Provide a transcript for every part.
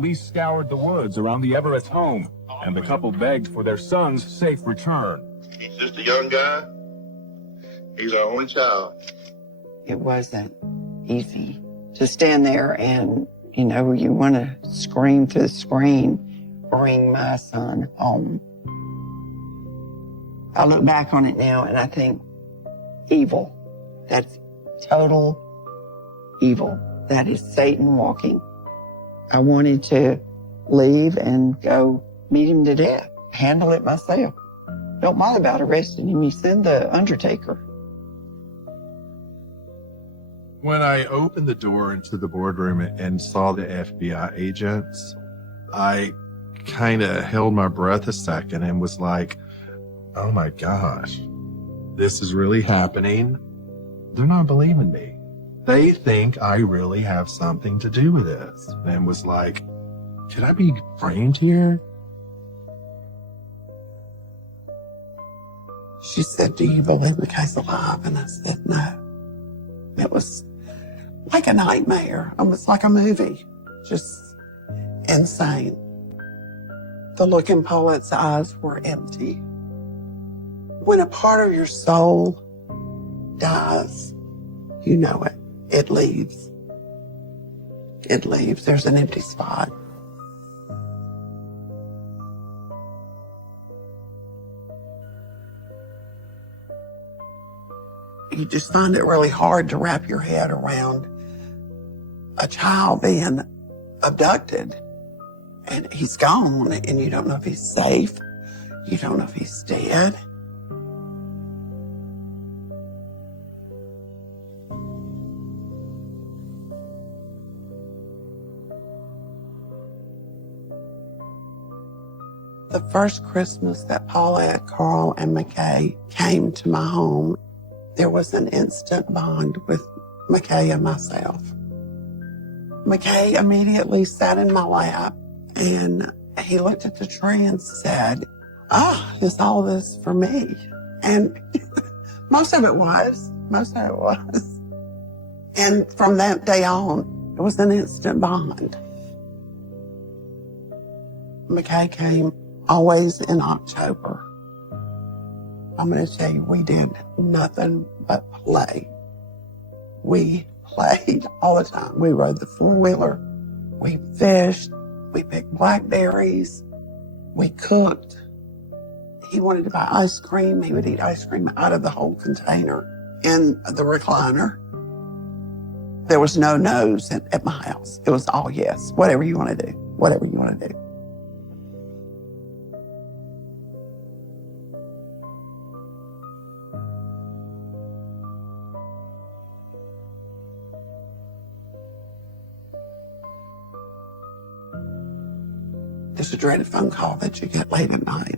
police scoured the woods around the Everett's home, and the couple begged for their son's safe return. He's just a young guy. He's our only child. It wasn't easy to stand there and, you know, you want to scream through the screen, bring my son home. I look back on it now and I think evil. That's total evil. That is Satan walking. I wanted to leave and go meet him to death. Handle it myself. Don't bother about arresting him. You send the undertaker. When I opened the door into the boardroom and saw the FBI agents, I kind of held my breath a second and was like, oh my gosh, this is really happening. They're not believing me. They think I really have something to do with this. And was like, could I be framed here? She said, do you believe McKay's alive? And I said, no. It was like a nightmare. It was like a movie. Just insane. The look in Paulette's eyes were empty. When a part of your soul dies, you know it. It leaves. It leaves. There's an empty spot. You just find it really hard to wrap your head around a child being abducted and he's gone and you don't know if he's safe. You don't know if he's dead. The first Christmas that Paulette, Carl, and McKay came to my home, there was an instant bond with McKay and myself. McKay immediately sat in my lap and he looked at the tree and said, is all this for me? And most of it was. And from that day on, it was an instant bond. McKay came always in October. I'm going to tell you, we did nothing but play. We played all the time. We rode the four-wheeler. We fished. We picked blackberries. We cooked. He wanted to buy ice cream. He would eat ice cream out of the whole container in the recliner. There was no no's at my house. It was all yes. Whatever you want to do. Whatever you want to do. There's a dreaded phone call that you get late at night.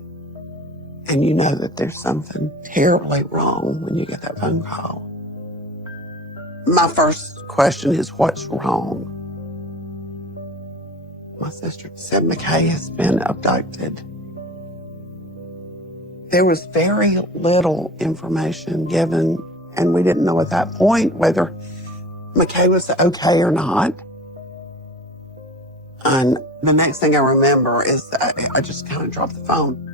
And you know that there's something terribly wrong when you get that phone call. My first question is, what's wrong? My sister said McKay has been abducted. There was very little information given, and we didn't know at that point whether McKay was okay or not. And the next thing I remember is that I just kind of dropped the phone.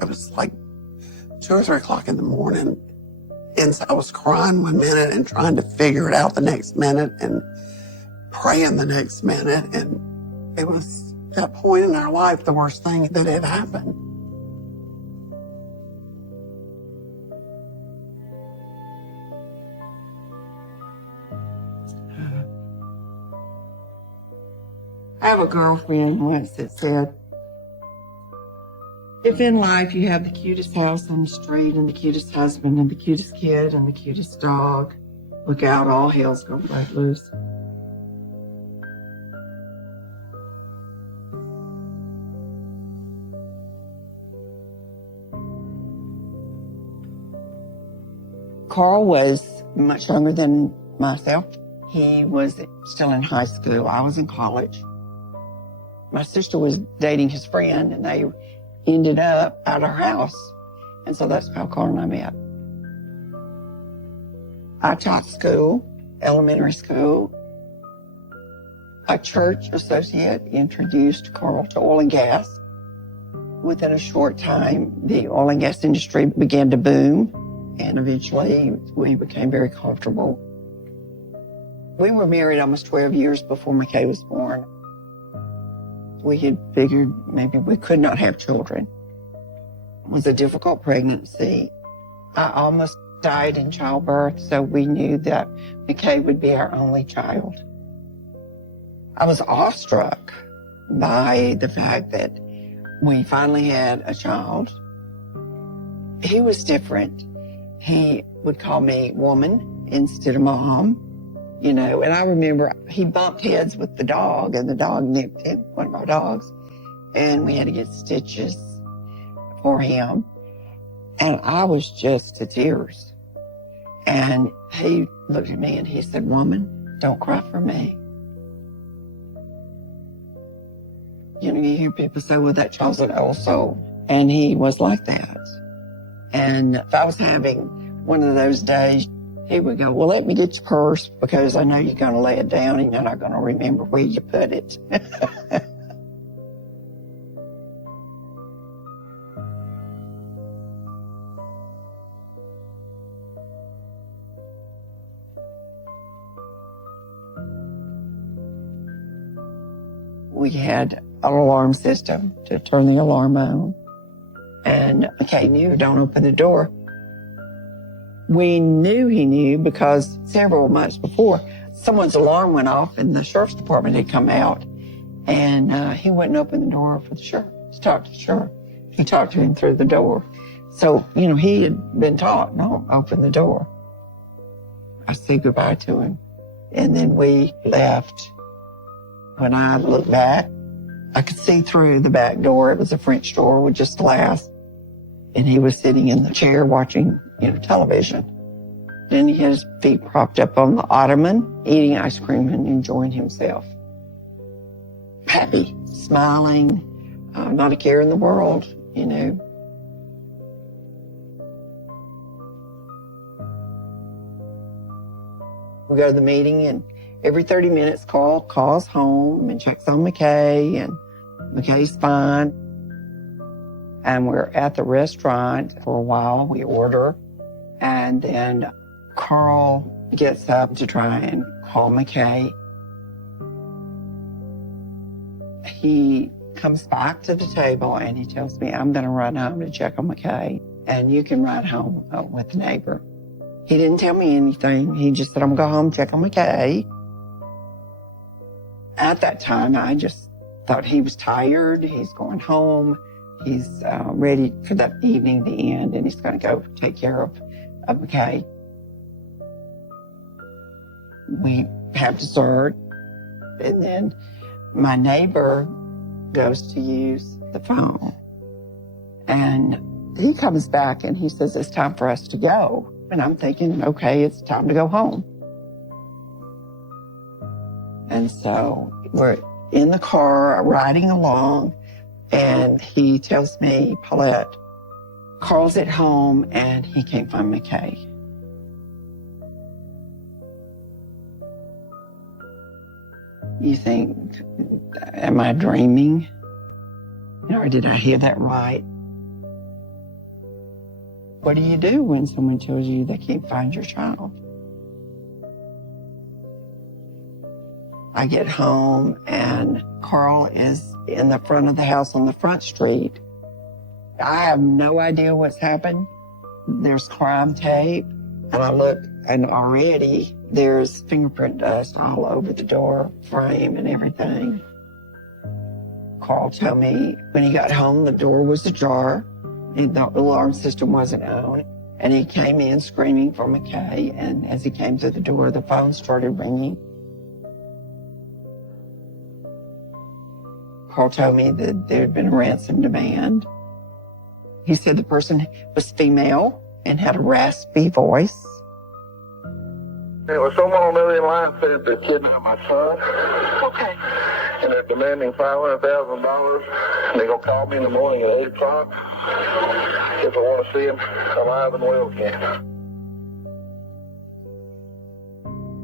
It was like 2 or 3 o'clock in the morning. And so I was crying one minute and trying to figure it out the next minute and praying the next minute. And it was that point in our life, the worst thing that had happened. I have a girlfriend once that said, if in life you have the cutest house on the street and the cutest husband and the cutest kid and the cutest dog, look out, all hell's gonna break loose. Carl was much younger than myself. He was still in high school. I was in college. My sister was dating his friend, and they ended up at our house. And so that's how Carl and I met. I taught school, elementary school. A church associate introduced Carl to oil and gas. Within a short time, the oil and gas industry began to boom, and eventually we became very comfortable. We were married almost 12 years before McKay was born. We had figured maybe we could not have children. It was a difficult pregnancy. I almost died in childbirth, so we knew that McKay would be our only child. I was awestruck by the fact that we finally had a child. He was different. He would call me woman instead of mom, you know, and I remember he bumped heads with the dog and the dog nipped him, one of our dogs, and we had to get stitches for him. And I was just to tears. And he looked at me and he said, "Woman, don't cry for me." You know, you hear people say, "Well, that child's an old soul." And he was like that. And if I was having one of those days, he would go, "Well, let me get your purse because I know you're going to lay it down and you're not going to remember where you put it." We had an alarm system to turn the alarm on. And McKay knew, "Don't open the door." We knew he knew because several months before, someone's alarm went off and the sheriff's department had come out. And he wouldn't open the door for the sheriff to talk to the sheriff. He talked to him through the door. So, you know, he had been taught, "Don't open the door." I said goodbye to him. And then we left. When I looked back, I could see through the back door. It was a French door with just glass. And he was sitting in the chair watching, you know, television. Then he had his feet propped up on the ottoman, eating ice cream and enjoying himself. Happy, smiling, not a care in the world, you know. We go to the meeting and every 30 minutes, Carl calls home and checks on McKay, and McKay's fine. And we're at the restaurant for a while. We order, and then Carl gets up to try and call McKay. He comes back to the table and he tells me, "I'm going to run home to check on McKay, and you can ride home with the neighbor." He didn't tell me anything. He just said, "I'm going to go home, check on McKay." At that time, I just thought he was tired. He's going home. He's ready for that evening to end, and he's going to go take care of McKay. We have dessert, and then my neighbor goes to use the phone. And he comes back and he says, "It's time for us to go." And I'm thinking, okay, it's time to go home. And so we're in the car riding along, and he tells me, "Paulette, Carl's at home and he can't find McKay." You think, am I dreaming? Or did I hear that right? What do you do when someone tells you they can't find your child? I get home and Carl is in the front of the house on the front street. I have no idea what's happened. There's crime tape, and I look, and already there's fingerprint dust all over the door frame and everything. Carl told me when he got home, the door was ajar, and the alarm system wasn't on, and he came in screaming for McKay, and as he came to the door, the phone started ringing. Carl told me that there had been a ransom demand. He said the person was female and had a raspy voice. It was someone on the other line said they kidnapped my son. Okay. And they're demanding $500,000. And they're going to call me in the morning at 8 o'clock if I want to see him alive and well again.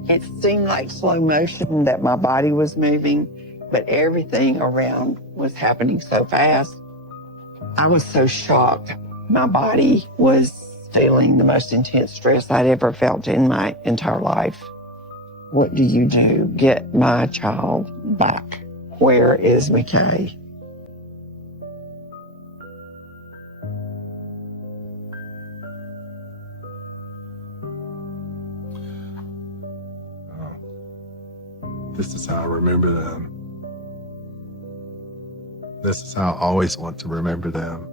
It seemed like slow motion that my body was moving, but everything around was happening so fast. I was so shocked. My body was feeling the most intense stress I'd ever felt in my entire life. What do you do? Get my child back. Where is McKay? This is how I remember them. This is how I always want to remember them.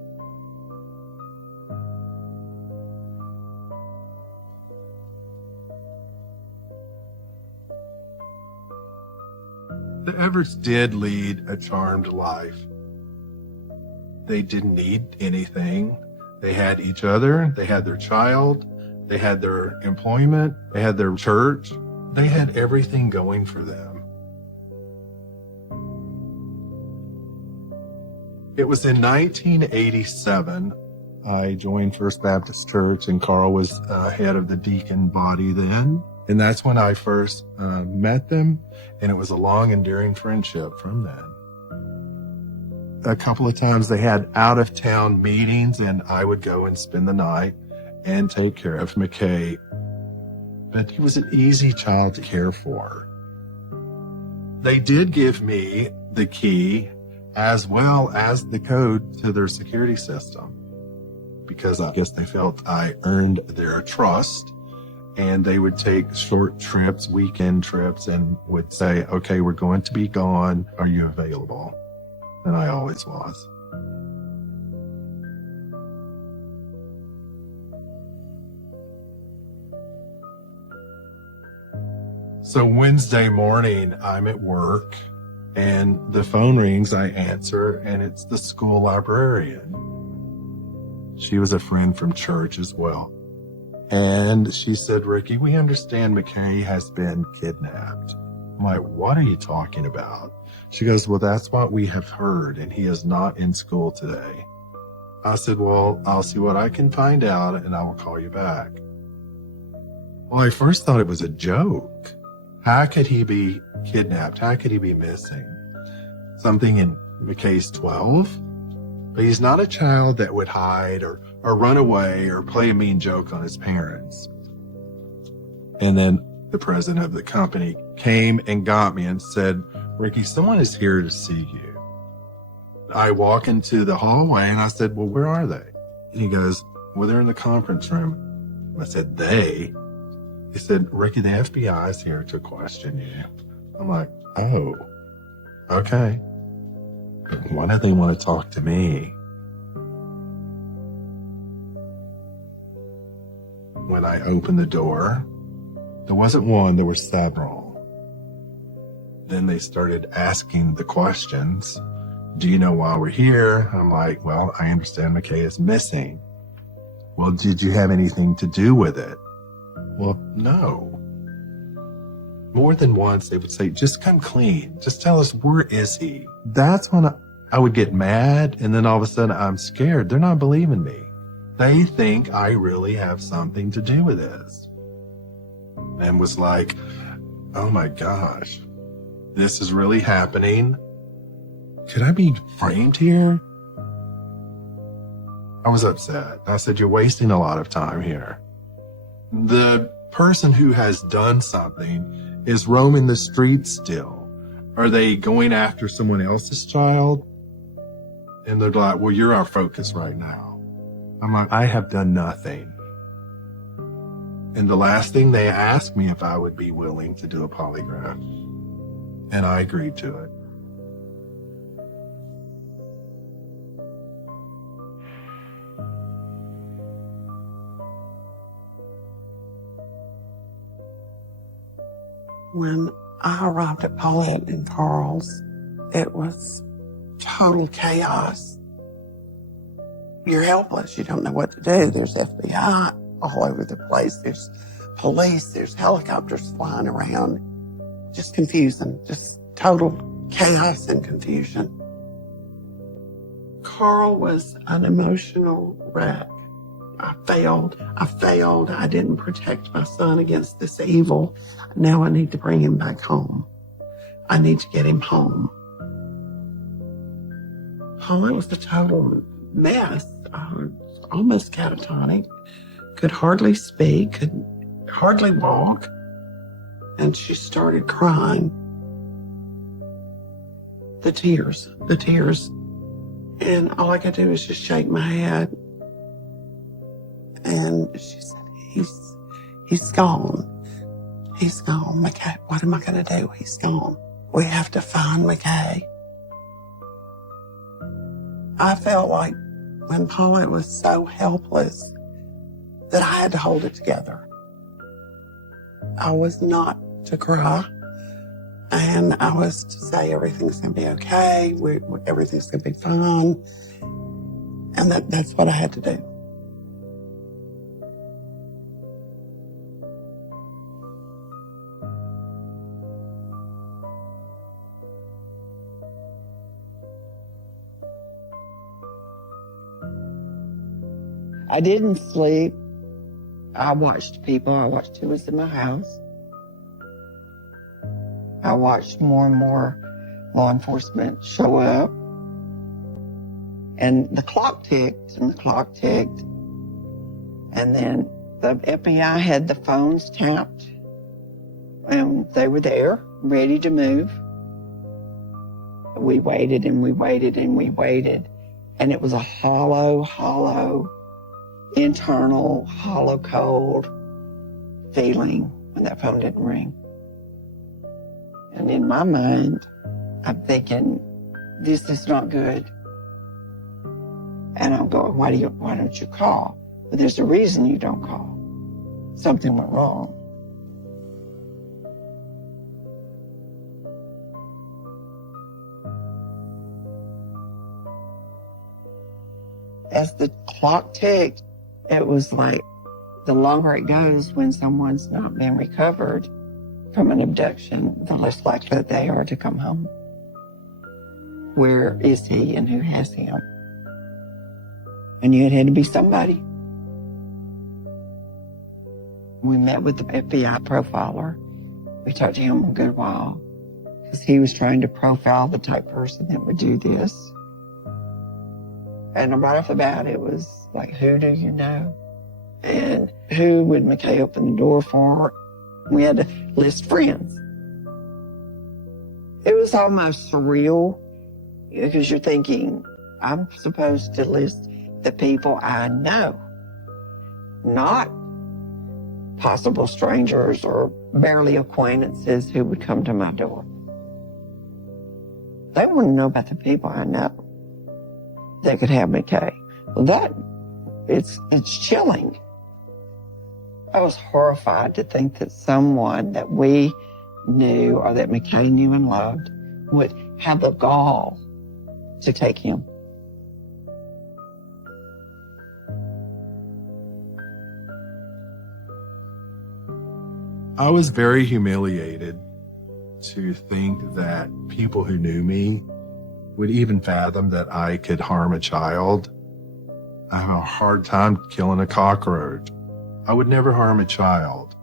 The Everetts did lead a charmed life. They didn't need anything. They had each other, they had their child, they had their employment, they had their church. They had everything going for them. It was in 1987. I joined First Baptist Church, and Carl was head of the deacon body then. And that's when I first met them, and it was a long, enduring friendship from then. A couple of times they had out-of-town meetings, and I would go and spend the night and take care of McKay. But he was an easy child to care for. They did give me the key as well as the code to their security system, because I guess they felt I earned their trust, and they would take short trips, weekend trips, and would say, okay, we're going to be gone. Are you available? And I always was. So Wednesday morning, I'm at work, and the phone rings. I answer, and it's the school librarian. She was a friend from church as well. And she said, Ricky, we understand McKay has been kidnapped. I'm like, what are you talking about? She goes, well, that's what we have heard, and he is not in school today. I said, well, I'll see what I can find out, and I will call you back. Well, I first thought it was a joke. How could he be kidnapped? How could he be missing? Something in McKay's 12? But he's not a child that would hide or run away or play a mean joke on his parents. And then the president of the company came and got me and said, Ricky, someone is here to see you. I walk into the hallway and I said, well, where are they? And he goes, well, they're in the conference room. I said, they? He said, Ricky, the FBI is here to question you. I'm like, oh, okay. Why do they want to talk to me? When I opened the door, there wasn't one, there were several. Then they started asking the questions. Do you know why we're here? I'm like, well, I understand McKay is missing. Well, did you have anything to do with it? Well, no. More than once, they would say, just come clean. Just tell us, where is he? That's when I would get mad, and then all of a sudden, I'm scared. They're not believing me. They think I really have something to do with this. And was like, oh my gosh, this is really happening. Could I be framed here? I was upset. I said, you're wasting a lot of time here. The person who has done something is roaming the streets still. Are they going after someone else's child? And they're like, well, you're our focus right now. I'm like, I have done nothing. And the last thing they asked me if I would be willing to do a polygraph. And I agreed to it. When I arrived at Paulette and Carl's, it was total chaos. You're helpless. You don't know what to do. There's FBI all over the place. There's police. There's helicopters flying around. Just confusing. Just total chaos and confusion. Carl was an emotional wreck. I failed. I failed. I didn't protect my son against this evil. Now I need to bring him back home. I need to get him home. Paula was a total mess. Almost catatonic. Could hardly speak, could hardly walk. And she started crying. The tears. And all I could do was just shake my head. And she said, he's gone. He's gone. McKay, what am I going to do? He's gone. We have to find McKay. I felt like when Paulette was so helpless that I had to hold it together. I was not to cry. And I was to say everything's going to be okay. Everything's going to be fine. And that's what I had to do. I didn't sleep. I watched people. I watched who was in my house. I watched more and more law enforcement show up. And the clock ticked and the clock ticked. And then the FBI had the phones tapped. And they were there, ready to move. We waited and we waited and we waited. And it was a hollow, internal, hollow, cold feeling when that phone didn't ring. And in my mind, I'm thinking, this is not good. And I'm going, why don't you call? But there's a reason you don't call. Something went wrong. As the clock ticked, it was like the longer it goes when someone's not been recovered from an abduction, the less likely they are to come home. Where is he and who has him? I knew it had to be somebody. We met with the FBI profiler. We talked to him a good while because he was trying to profile the type person that would do this. And right off the bat, it was like, who do you know? And who would McKay open the door for? We had to list friends. It was almost surreal because you're thinking, I'm supposed to list the people I know, not possible strangers or barely acquaintances who would come to my door. They want to know about the people I know that could have McKay. Well, it's chilling. I was horrified to think that someone that we knew or that McKay knew and loved would have the gall to take him. I was very humiliated to think that people who knew me would even fathom that I could harm a child. I have a hard time killing a cockroach. I would never harm a child.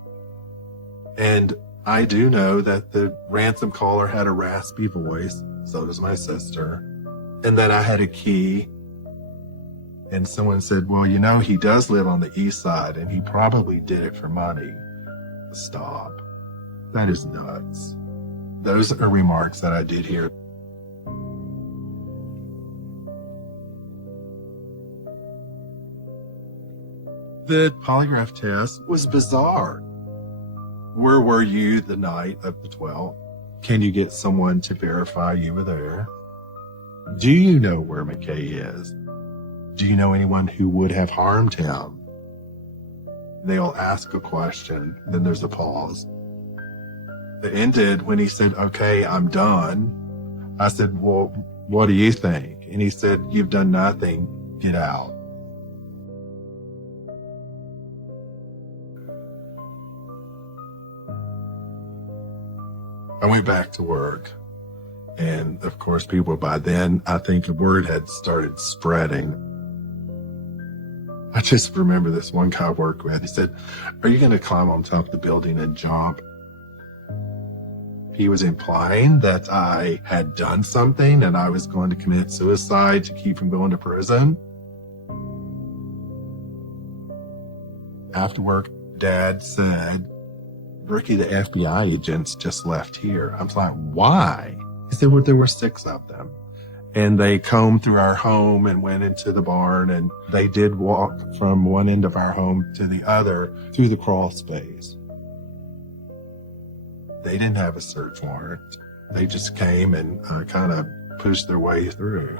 And I do know that the ransom caller had a raspy voice, so does my sister, and that I had a key. And someone said, well, you know, he does live on the east side and he probably did it for money. Stop. That is nuts. Those are remarks that I did hear. The polygraph test was bizarre. Where were you the night of the 12th? Can you get someone to verify you were there? Do you know where McKay is? Do you know anyone who would have harmed him? They'll ask a question, then there's a pause. It ended when he said, okay, I'm done. I said, well, what do you think? And he said, you've done nothing, get out. I went back to work. And of course, people by then, I think the word had started spreading. I just remember this one guy I worked with. He said, "Are you going to climb on top of the building and jump?" He was implying that I had done something and I was going to commit suicide to keep from going to prison. After work, Dad said, "Ricky, the FBI agents just left here." I was like, "Why?" He said, "Well, there were 6 of them. And they combed through our home and went into the barn, and they did walk from one end of our home to the other through the crawl space. They didn't have a search warrant. They just came and kind of pushed their way through."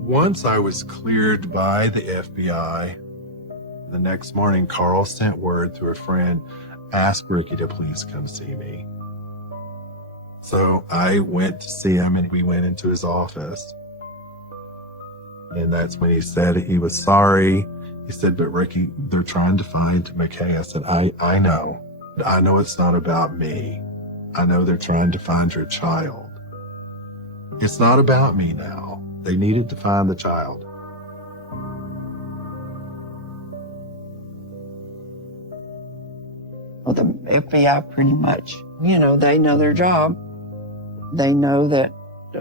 Once I was cleared by the FBI, the next morning, Carl sent word to a friend, "Ask Ricky to please come see me." So I went to see him, and we went into his office. And that's when he said he was sorry. He said, "But Ricky, they're trying to find McKay." I said, I know. I know it's not about me. I know they're trying to find your child. It's not about me now. They needed to find the child. Well, the FBI pretty much, they know their job. They know that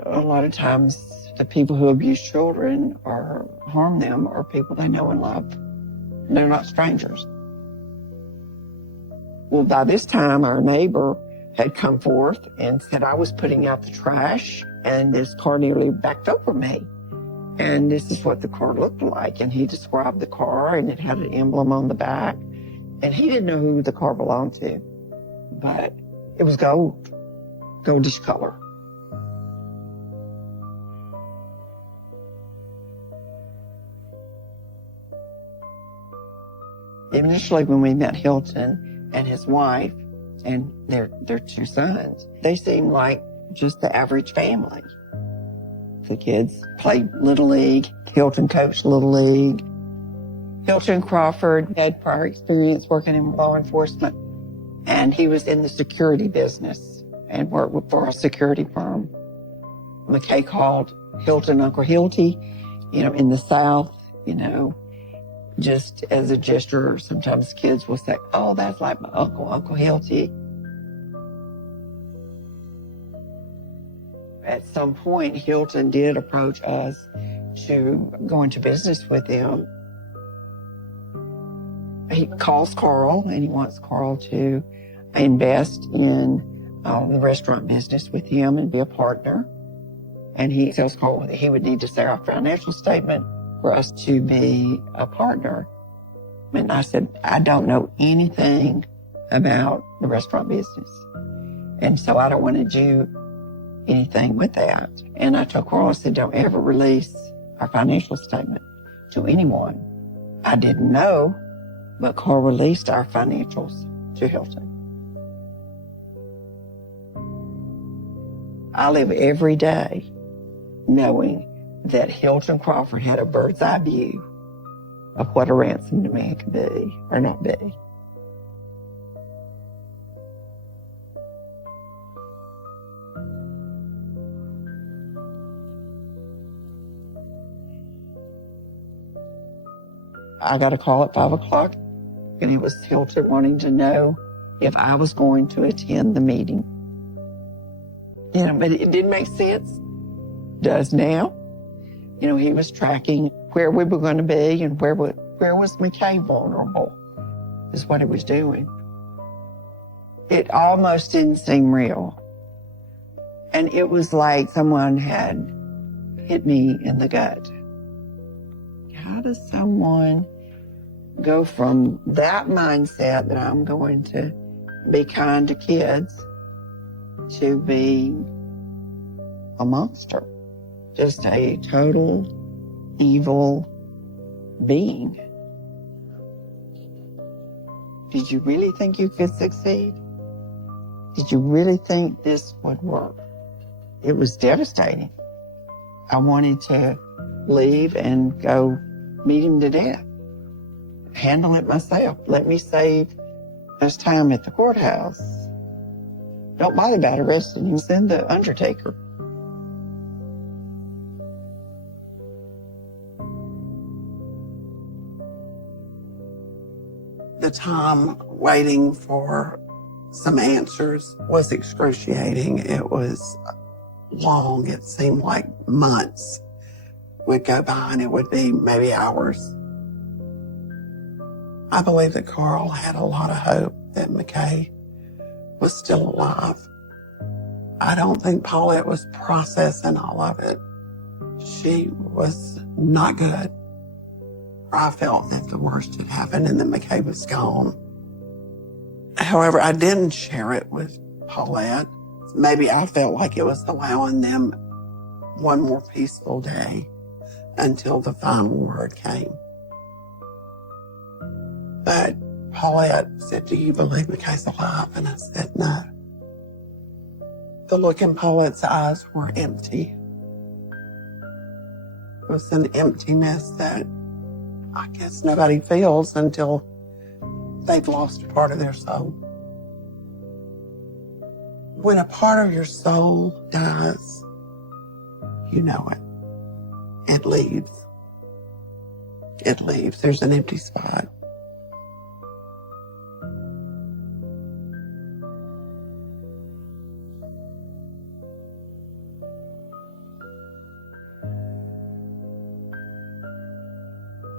a lot of times the people who abuse children or harm them are people they know and love. They're not strangers. Well, by this time, our neighbor had come forth and said I was putting out the trash, and this car nearly backed over me. And this is what the car looked like. And he described the car, and it had an emblem on the back. And he didn't know who the car belonged to, but it was gold, goldish color. Initially, when we met Hilton and his wife and their 2 sons, they seemed like just the average family. The kids played Little League. Hilton coached Little League. Hilton Crawford had prior experience working in law enforcement, and he was in the security business and worked for a security firm. McKay called Hilton Uncle Hilty, in the South, just as a gesture. Sometimes kids will say, "Oh, that's like my uncle, Uncle Hilty." At some point, Hilton did approach us to go into business with him. He calls Carl, and he wants Carl to invest in the restaurant business with him and be a partner. And he tells Carl that he would need to see our financial statement for us to be a partner. And I said, "I don't know anything about the restaurant business, and so I don't want to do anything with that." And I told Carl, I said, "Don't ever release our financial statement to anyone." I didn't know, but Carl released our financials to Hilton. I live every day knowing that Hilton Crawford had a bird's eye view of what a ransom demand could be or not be. I got a call at 5 o'clock, and it was Hilton wanting to know if I was going to attend the meeting. But it didn't make sense. Does now. He was tracking where we were going to be and where was McKay vulnerable, is what he was doing. It almost didn't seem real. And it was like someone had hit me in the gut. How does someone go from that mindset that I'm going to be kind to kids to be a monster? Just a total evil being. Did you really think you could succeed? Did you really think this would work? It was devastating. I wanted to leave and go meet him to death. Handle it myself. Let me save us time at the courthouse. Don't bother about arresting him. Send the undertaker. The time waiting for some answers was excruciating. It was long. It seemed like months would go by and it would be maybe hours. I believe that Carl had a lot of hope that McKay was still alive. I don't think Paulette was processing all of it. She was not good. I felt that the worst had happened and that McKay was gone. However, I didn't share it with Paulette. Maybe I felt like it was allowing them one more peaceful day until the final word came. But Paulette said, "Do you believe McKay's alive?" And I said, "No." The look in Paulette's eyes were empty. It was an emptiness that I guess nobody feels until they've lost a part of their soul. When a part of your soul dies, you know it. It leaves. It leaves. There's an empty spot.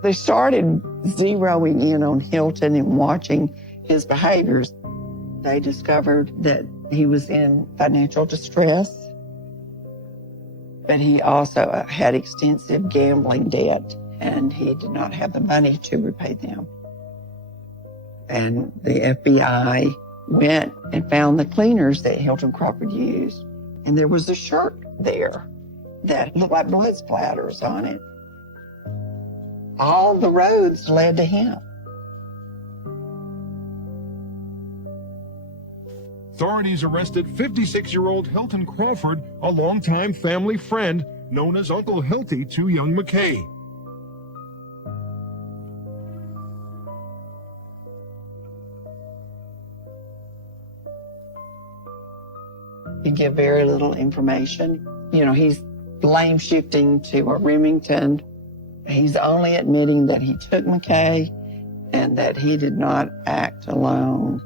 They started zeroing in on Hilton and watching his behaviors. They discovered that he was in financial distress, but he also had extensive gambling debt, and he did not have the money to repay them. And the FBI went and found the cleaners that Hilton Crawford used, and there was a shirt there that looked like blood splatters on it. All the roads led to him. Authorities arrested 56-year-old Hilton Crawford, a longtime family friend known as Uncle Hilty to young McKay. He gave very little information. You know, he's blame shifting to a Remington. He's only admitting that he took McKay and that he did not act alone.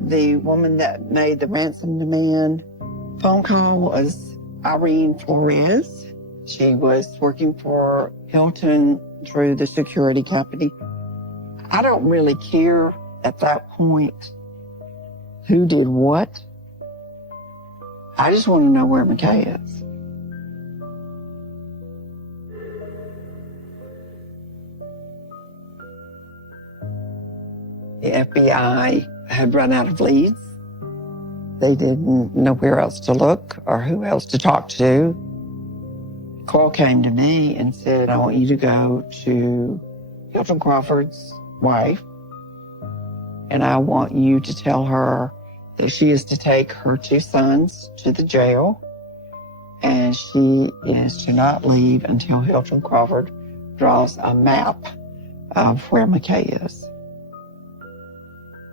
The woman that made the ransom demand phone call was Irene Flores. She was working for Hilton through the security company. I don't really care at that point who did what. I just want to know where McKay is. The FBI had run out of leads. They didn't know where else to look or who else to talk to. Carl came to me and said, "I want you to go to Hilton Crawford's wife, and I want you to tell her that she is to take her 2 sons to the jail, and she is to not leave until Hilton Crawford draws a map of where McKay is."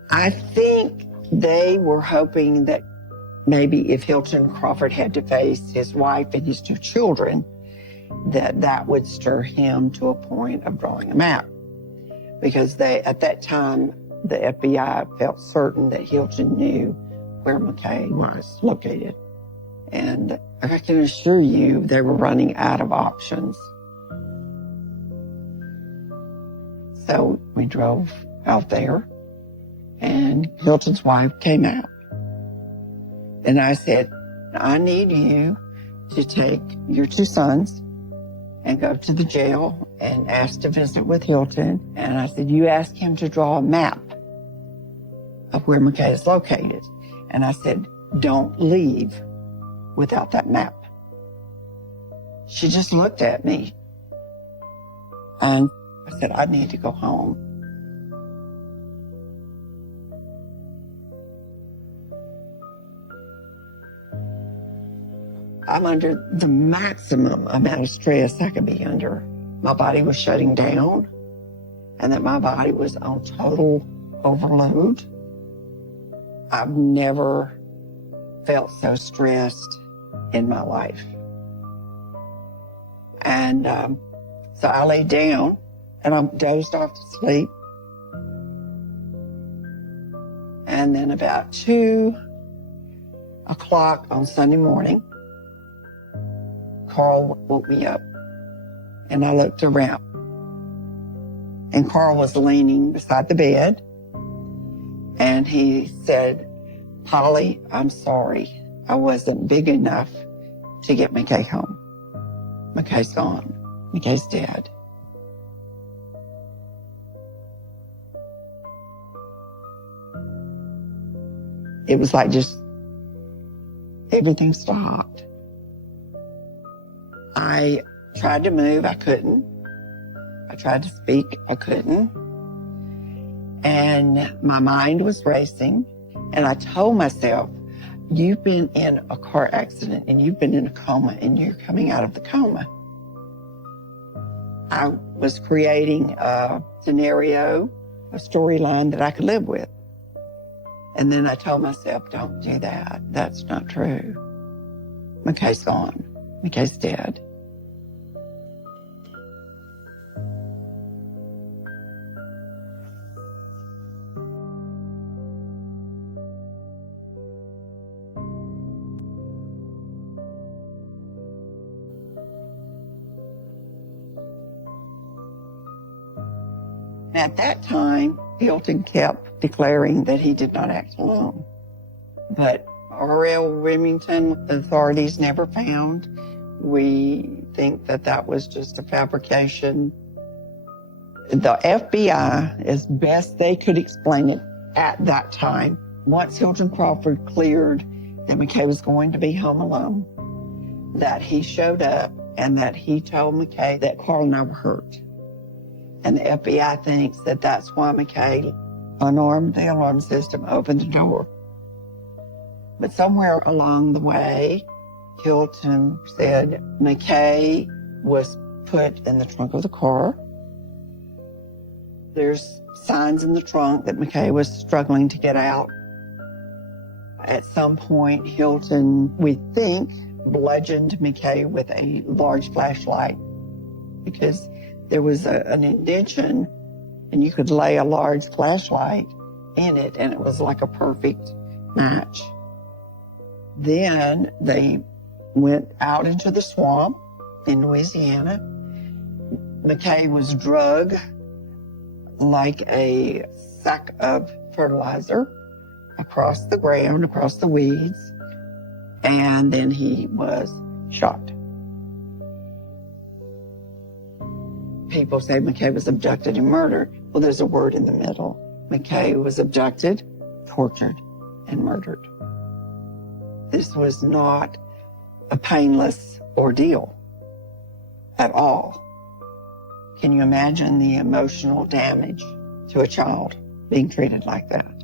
I think they were hoping that maybe if Hilton Crawford had to face his wife and his 2 children, that would stir him to a point of drawing a map. Because at that time, the FBI felt certain that Hilton knew where McKay was located. And I can assure you they were running out of options. So we drove out there, and Hilton's wife came out. And I said, "I need you to take your 2 sons and go to the jail and ask to visit with Hilton." And I said, "You ask him to draw a map of where McKay is located." And I said, "Don't leave without that map." She just looked at me. And I said, "I need to go home." I'm under the maximum amount of stress I could be under. My body was shutting down, and that my body was on total overload. I've never felt so stressed in my life. And so I laid down, and I dozed off to sleep. And then about 2:00 on Sunday morning, Carl woke me up, and I looked around. And Carl was leaning beside the bed, and he said, "Polly, I'm sorry. I wasn't big enough to get McKay home. McKay's gone. McKay's dead." It was like just everything stopped. I tried to move, I couldn't. I tried to speak, I couldn't. And my mind was racing, and I told myself, "You've been in a car accident, and you've been in a coma, and you're coming out of the coma." I was creating a scenario, a storyline that I could live with. And then I told myself, "Don't do that. That's not true. McKay's gone. McKay's dead." At that time, Hilton kept declaring that he did not act alone. But R.L. Remington, authorities never found. We think that that was just a fabrication. The FBI, as best they could explain it at that time, once Hilton Crawford cleared that McKay was going to be home alone, that he showed up and that he told McKay that Carl and I were hurt. And the FBI thinks that that's why McKay unarmed the alarm system, opened the door. But somewhere along the way, Hilton said McKay was put in the trunk of the car. There's signs in the trunk that McKay was struggling to get out. At some point, Hilton, we think, bludgeoned McKay with a large flashlight because there was an indention, and you could lay a large flashlight in it, and it was like a perfect match. Then they went out into the swamp in Louisiana. McKay was drug like a sack of fertilizer across the ground, across the weeds, and then he was shot. People say McKay was abducted and murdered. Well, there's a word in the middle. McKay was abducted, tortured, and murdered. This was not a painless ordeal at all. Can you imagine the emotional damage to a child being treated like that?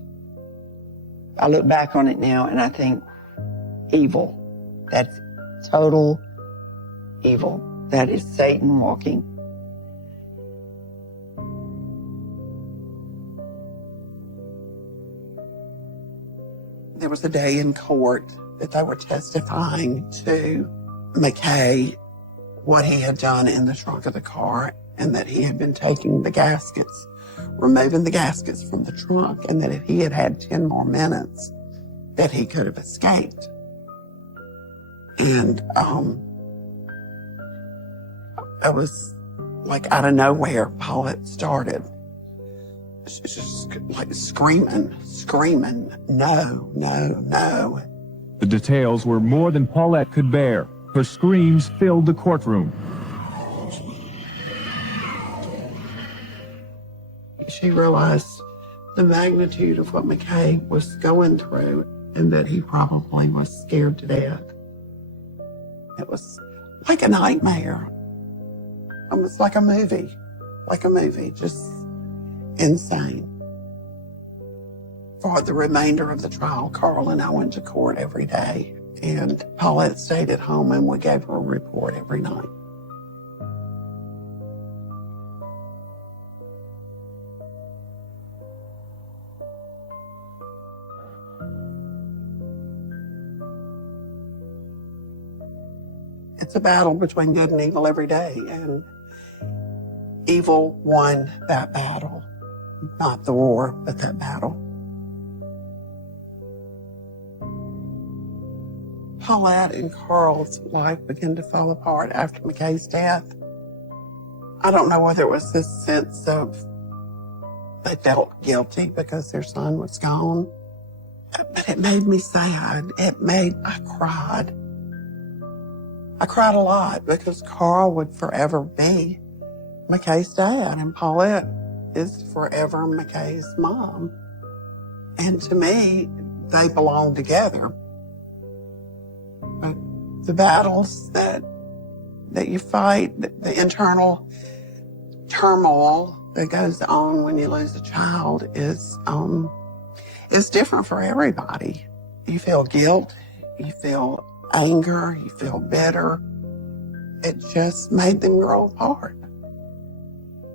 I look back on it now and I think evil. That's total evil. That is Satan walking. There was a day in court that they were testifying to McKay what he had done in the trunk of the car, and that he had been taking the gaskets, removing the gaskets from the trunk, and that if he had had 10 more minutes, that he could have escaped. And it was like out of nowhere, Paulette started just like screaming, "No, no, no." The details were more than Paulette could bear. Her screams filled the courtroom. She realized the magnitude of what McKay was going through, and that he probably was scared to death. It was like a nightmare. Almost like a movie, just insane. For the remainder of the trial, Carl and I went to court every day, and Paulette stayed at home, and we gave her a report every night. It's a battle between good and evil every day, and evil won that battle. Not the war, but that battle. Paulette and Carl's life began to fall apart after McKay's death. I don't know whether it was this sense of they felt guilty because their son was gone, but it made me sad. I cried. I cried a lot because Carl would forever be McKay's dad and Paulette is forever McKay's mom. And to me, they belong together. But the battles that you fight, the internal turmoil that goes on when you lose a child is different for everybody. You feel guilt, you feel anger, you feel bitter. It just made them grow apart.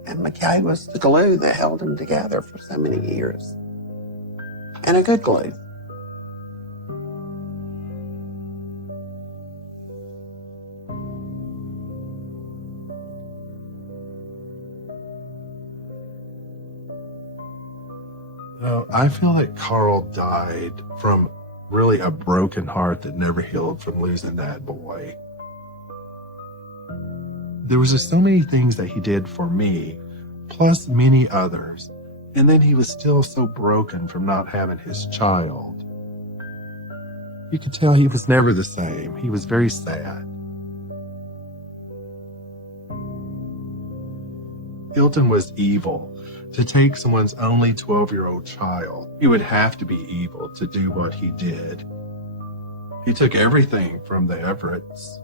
And McKay was the glue that held them together for so many years. And a good glue. I feel like Carl died from really a broken heart that never healed from losing that boy. There was just so many things that he did for me, plus many others, and then he was still so broken from not having his child. You could tell he was never the same. He was very sad. Hilton was evil. To take someone's only 12-year-old child, he would have to be evil to do what he did. He took everything from the Everetts.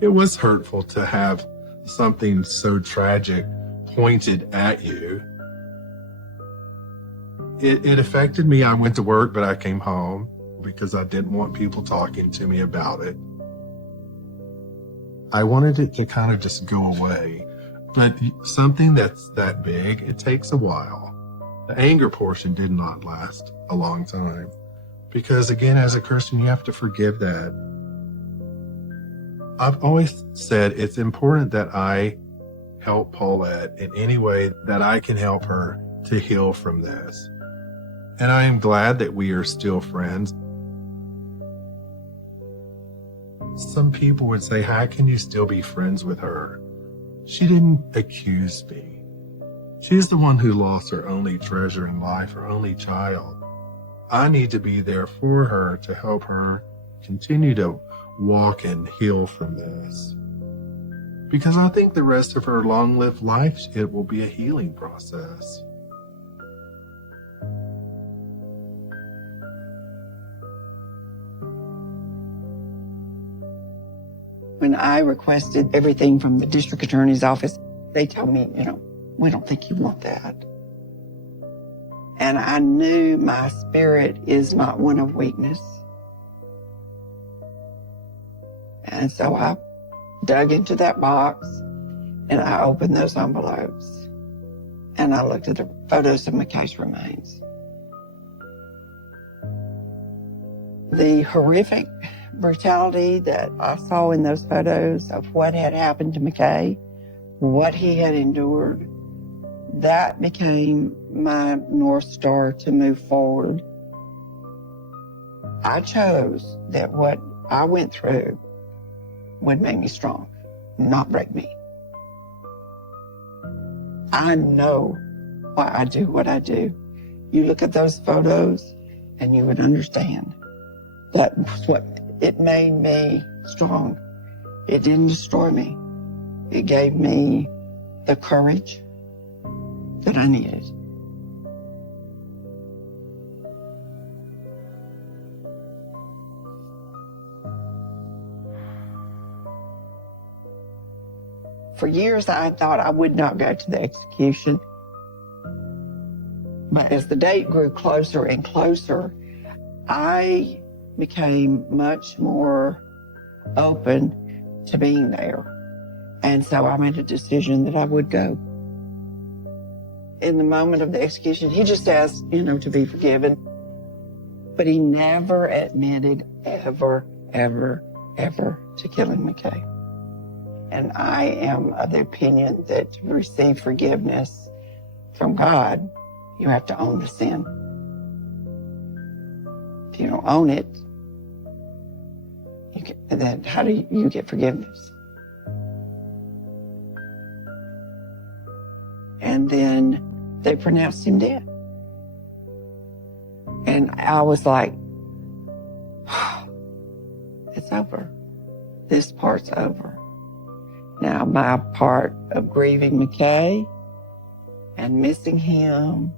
It was hurtful to have something so tragic pointed at you. It affected me. I went to work, but I came home because I didn't want people talking to me about it. I wanted it to kind of just go away. But something that's that big, it takes a while. The anger portion did not last a long time. Because again, as a Christian, you have to forgive that. I've always said it's important that I help Paulette in any way that I can help her to heal from this. And I am glad that we are still friends. Some people would say, how can you still be friends with her? She didn't accuse me. She's the one who lost her only treasure in life, her only child. I need to be there for her to help her continue to walk and heal from this. Because I think the rest of her long-lived life, it will be a healing process. When I requested everything from the district attorney's office, they told me, we don't think you want that. And I knew my spirit is not one of weakness. And so I dug into that box and I opened those envelopes and I looked at the photos of McKay's remains. The horrific brutality that I saw in those photos of what had happened to McKay, what he had endured, that became my North Star to move forward. I chose that what I went through would make me strong, not break me. I know why I do what I do. You look at those photos and you would understand. That was what it made me strong. It didn't destroy me. It gave me the courage that I needed. For years, I thought I would not go to the execution. But as the date grew closer and closer, I became much more open to being there. And so I made a decision that I would go. In the moment of the execution, he just asked, to be forgiven. But he never admitted ever to killing McKay. And I am of the opinion that to receive forgiveness, from God, you have to own the sin. If you don't own it, then how do you get forgiveness? And then they pronounced him dead. And I was like, it's over. This part's over. Now my part of grieving McKay and missing him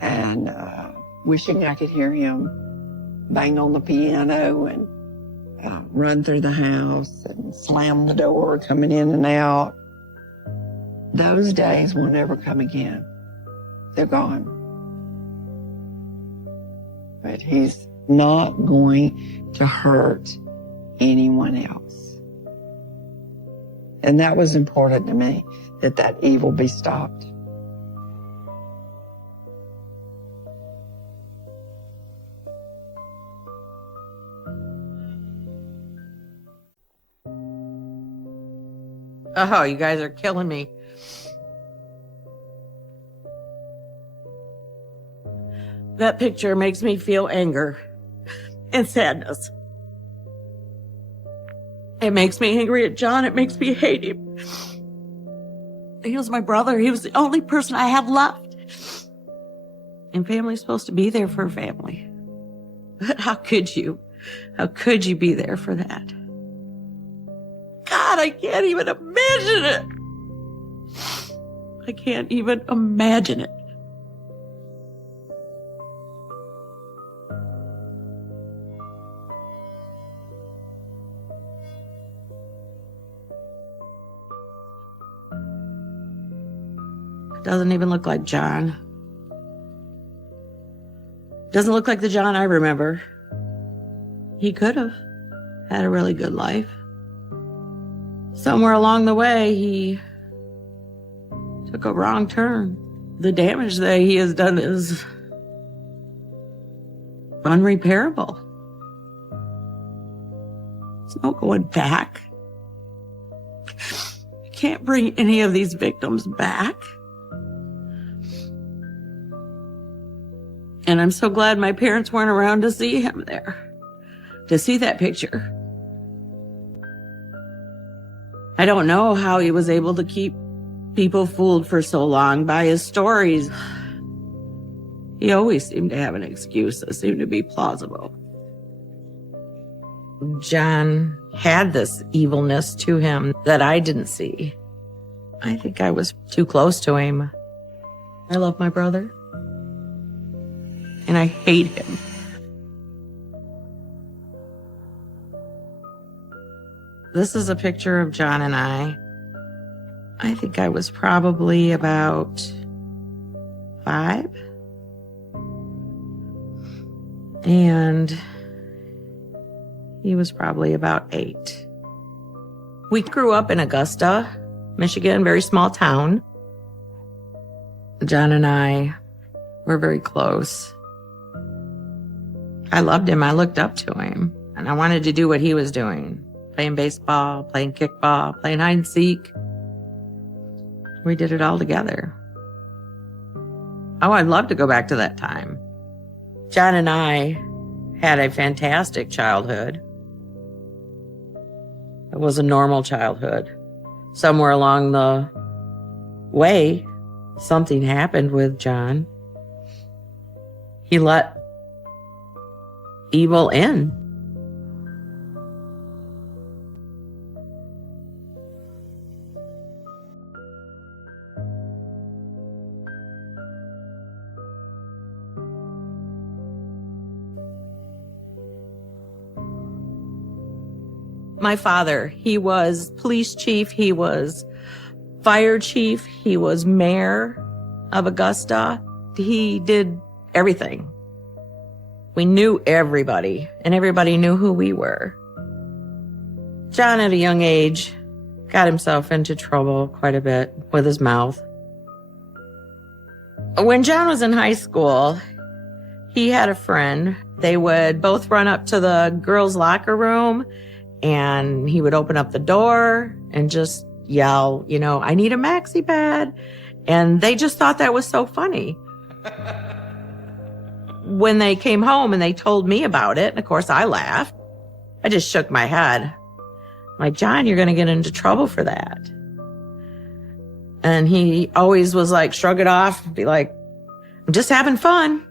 and wishing I could hear him bang on the piano and run through the house and slam the door coming in and out. Those days will never come again. They're gone. But he's not going to hurt anyone else. And that was important to me, that evil be stopped. Oh, you guys are killing me. That picture makes me feel anger and sadness. It makes me angry at John. It makes me hate him. He was my brother. He was the only person I have left. And family's supposed to be there for family. But how could you? How could you be there for that? God, I can't even imagine it. I can't even imagine it. Doesn't even look like John. Doesn't look like the John I remember. He could have had a really good life. Somewhere along the way, he took a wrong turn. The damage that he has done is unrepairable. There's no going back. You can't bring any of these victims back. And I'm so glad my parents weren't around to see him there, to see that picture. I don't know how he was able to keep people fooled for so long by his stories. He always seemed to have an excuse that seemed to be plausible. John had this evilness to him that I didn't see. I think I was too close to him. I love my brother. And I hate him. This is a picture of John and I. I think I was probably about 5. And he was probably about 8. We grew up in Augusta, Michigan, very small town. John and I were very close. I loved him. I looked up to him. And I wanted to do what he was doing. Playing baseball, playing kickball, playing hide and seek. We did it all together. Oh, I'd love to go back to that time. John and I had a fantastic childhood. It was a normal childhood. Somewhere along the way, something happened with John. He let evil in. My father, he was police chief, he was fire chief, he was mayor of Augusta. He did everything. We knew everybody, and everybody knew who we were. John, at a young age, got himself into trouble quite a bit with his mouth. When John was in high school, he had a friend. They would both run up to the girls' locker room, and he would open up the door and just yell, I need a maxi pad. And they just thought that was so funny. When they came home and they told me about it, and of course I laughed, I just shook my head. I'm like, John, you're going to get into trouble for that. And he always was like, shrug it off, be like, I'm just having fun.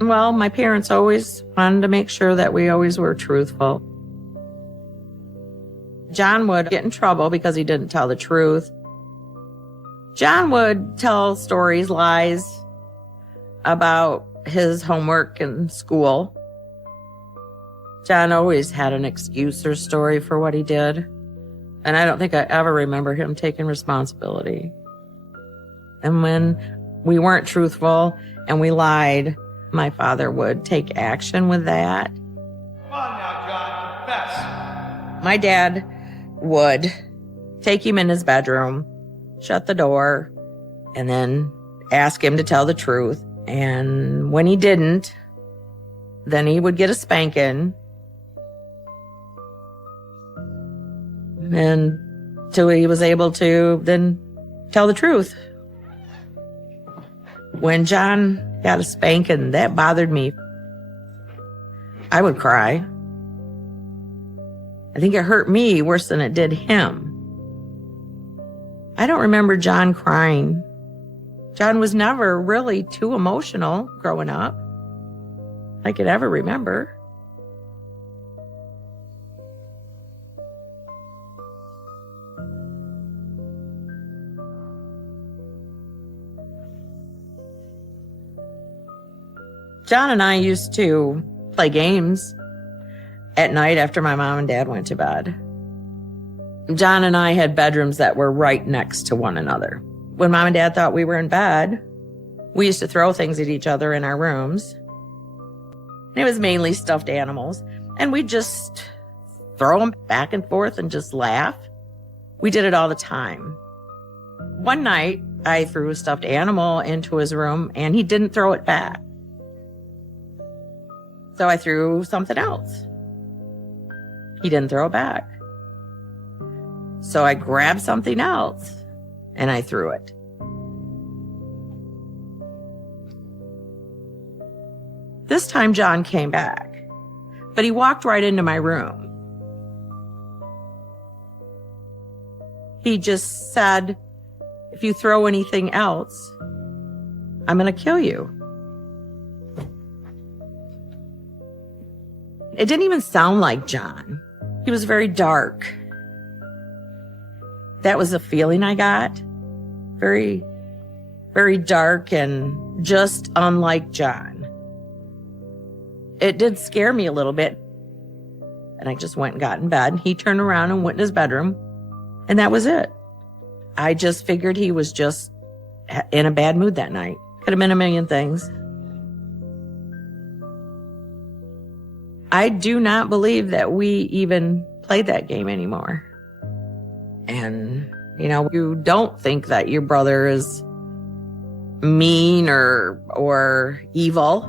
Well, my parents always wanted to make sure that we always were truthful. John would get in trouble because he didn't tell the truth. John would tell stories, lies about his homework and school. John always had an excuse or story for what he did. And I don't think I ever remember him taking responsibility. And when we weren't truthful and we lied, my father would take action with that. Come on now, John, confess. My dad would take him in his bedroom, shut the door, and then ask him to tell the truth. And when he didn't, then he would get a spanking. And till he was able to then tell the truth. When John got a spanking, that bothered me. I would cry. I think it hurt me worse than it did him. I don't remember John crying. John was never really too emotional growing up. I could ever remember. John and I used to play games at night after my mom and dad went to bed. John and I had bedrooms that were right next to one another. When mom and dad thought we were in bed, we used to throw things at each other in our rooms. It was mainly stuffed animals. And we'd just throw them back and forth and just laugh. We did it all the time. One night, I threw a stuffed animal into his room and he didn't throw it back. So I threw something else. He didn't throw it back. So I grabbed something else and I threw it. This time John came back, but he walked right into my room. He just said, if you throw anything else, I'm going to kill you. It didn't even sound like John. He was very dark. That was the feeling I got. Very, very dark and just unlike John. It did scare me a little bit. And I just went and got in bed. He turned around and went in his bedroom. And that was it. I just figured he was just in a bad mood that night. Could have been a million things. I do not believe that we even played that game anymore. And, you don't think that your brother is mean or evil.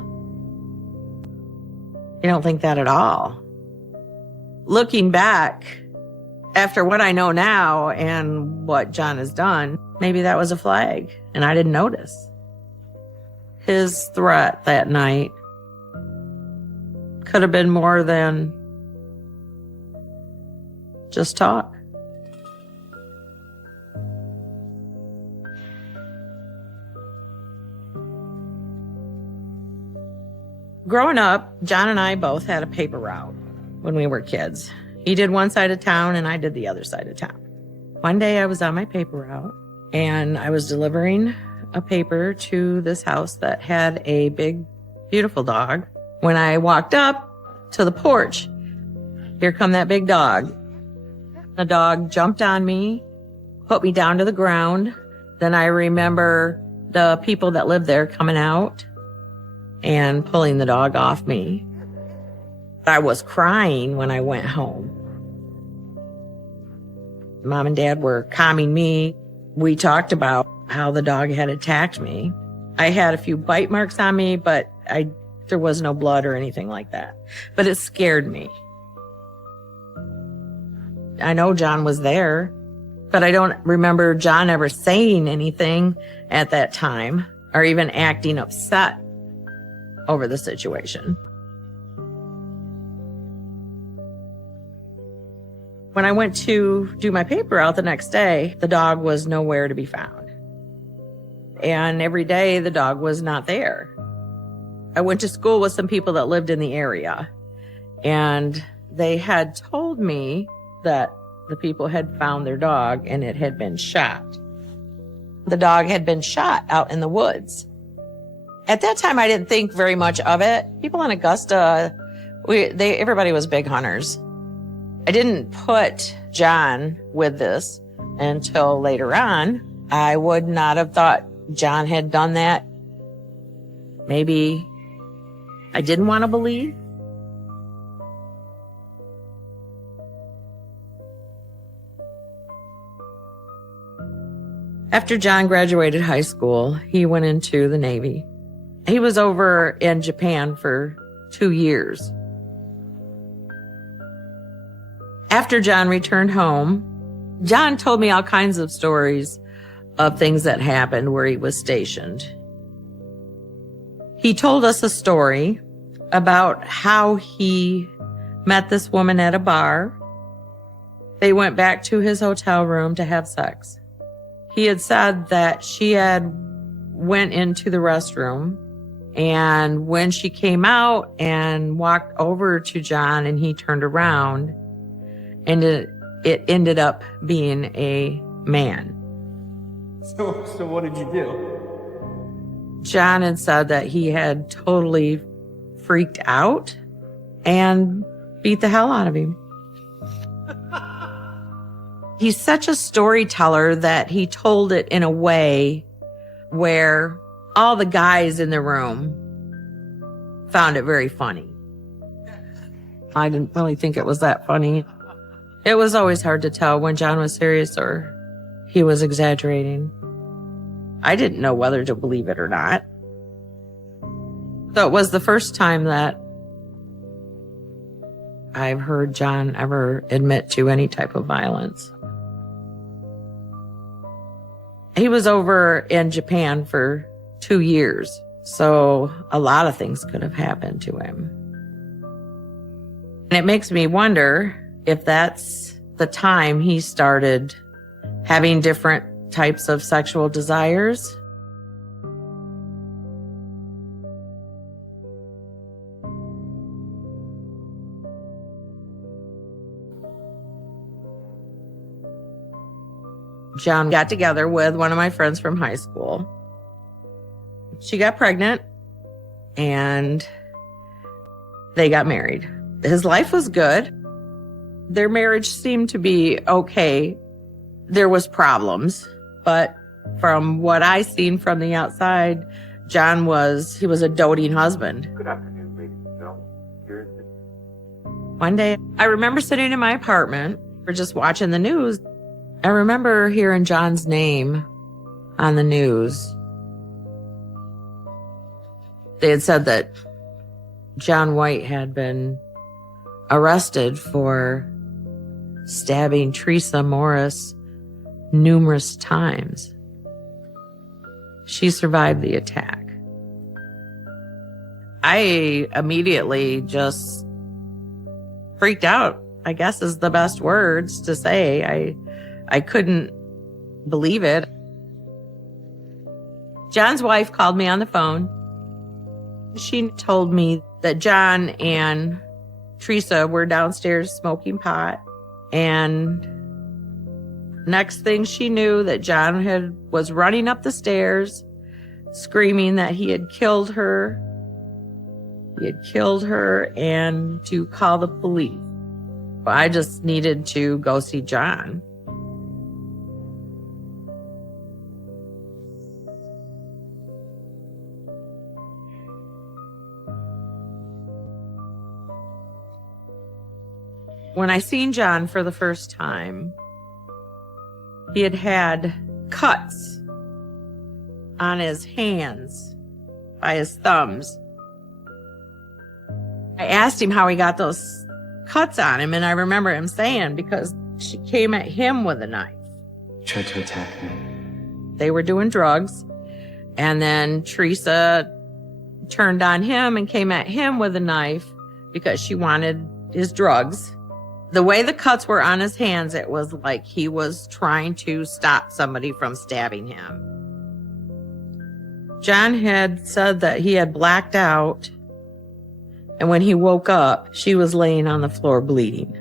You don't think that at all. Looking back, after what I know now and what John has done, maybe that was a flag and I didn't notice. His threat that night could have been more than just talk. Growing up, John and I both had a paper route when we were kids. He did one side of town and I did the other side of town. One day I was on my paper route and I was delivering a paper to this house that had a big, beautiful dog. When I walked up to the porch, here come that big dog. The dog jumped on me, put me down to the ground. Then I remember the people that lived there coming out and pulling the dog off me. I was crying when I went home. Mom and Dad were calming me. We talked about how the dog had attacked me. I had a few bite marks on me, but there was no blood or anything like that. But it scared me. I know John was there, but I don't remember John ever saying anything at that time or even acting upset over the situation. When I went to do my paper out the next day, the dog was nowhere to be found. And every day the dog was not there. I went to school with some people that lived in the area, and they had told me that the people had found their dog and it had been shot. The dog had been shot out in the woods. At that time, I didn't think very much of it. People in Augusta, everybody was big hunters. I didn't put John with this until later on. I would not have thought John had done that. Maybe I didn't want to believe. After John graduated high school, he went into the Navy. He was over in Japan for 2 years. After John returned home, John told me all kinds of stories of things that happened where he was stationed. He told us a story about how he met this woman at a bar. They went back to his hotel room to have sex. He had said that she had went into the restroom, and when she came out and walked over to John and he turned around, and it ended up being a man. So what did you do? John had said that he had totally freaked out and beat the hell out of him. He's such a storyteller that he told it in a way where all the guys in the room found it very funny. I didn't really think it was that funny. It was always hard to tell when John was serious or he was exaggerating. I didn't know whether to believe it or not. So it was the first time that I've heard John ever admit to any type of violence. He was over in Japan for 2 years, so a lot of things could have happened to him. And it makes me wonder if that's the time he started having different types of sexual desires. John got together with one of my friends from high school. She got pregnant and they got married. His life was good. Their marriage seemed to be okay. There was problems, but from what I seen from the outside, John was a doting husband. Good afternoon, ladies and gentlemen. Here is One day, I remember sitting in my apartment or just watching the news. I remember hearing John's name on the news. They had said that John White had been arrested for stabbing Teresa Morris numerous times. She survived the attack. I immediately just freaked out, I guess is the best words to say. I couldn't believe it. John's wife called me on the phone. She told me that John and Teresa were downstairs smoking pot, and next thing she knew that John was running up the stairs screaming that he had killed her. He had killed her and to call the police. But I just needed to go see John. When I seen John for the first time, he had had cuts on his hands by his thumbs. I asked him how he got those cuts on him, and I remember him saying, because She came at him with a knife. Tried to attack me. They were doing drugs. And then Teresa turned on him and came at him with a knife because she wanted his drugs. The way the cuts were on his hands, it was like he was trying to stop somebody from stabbing him. John had said that he had blacked out, and when he woke up, she was laying on the floor bleeding.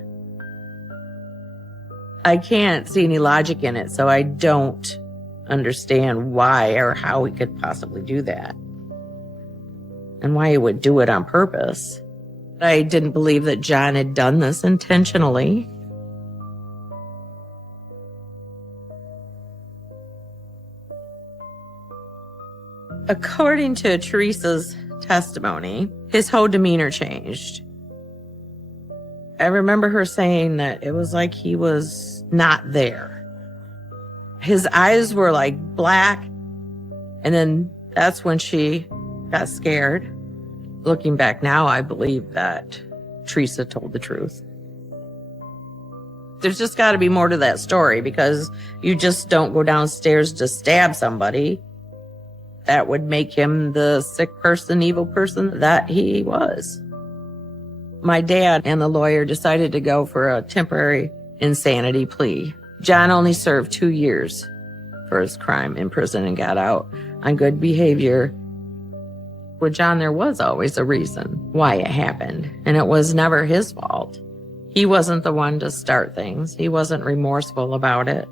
I can't see any logic in it, so I don't understand why or how he could possibly do that and why he would do it on purpose. I didn't believe that John had done this intentionally. According to Teresa's testimony, his whole demeanor changed. I remember her saying that it was like he was not there. His eyes were like black, and then that's when she got scared. Looking back now, I believe that Teresa told the truth. There's just got to be more to that story, because you just don't go downstairs to stab somebody. That would make him the sick person, evil person that he was. My dad and the lawyer decided to go for a temporary insanity plea. John only served 2 years for his crime in prison and got out on good behavior. With John, there was always a reason why it happened, and it was never his fault. He wasn't the one to start things. He wasn't remorseful about it.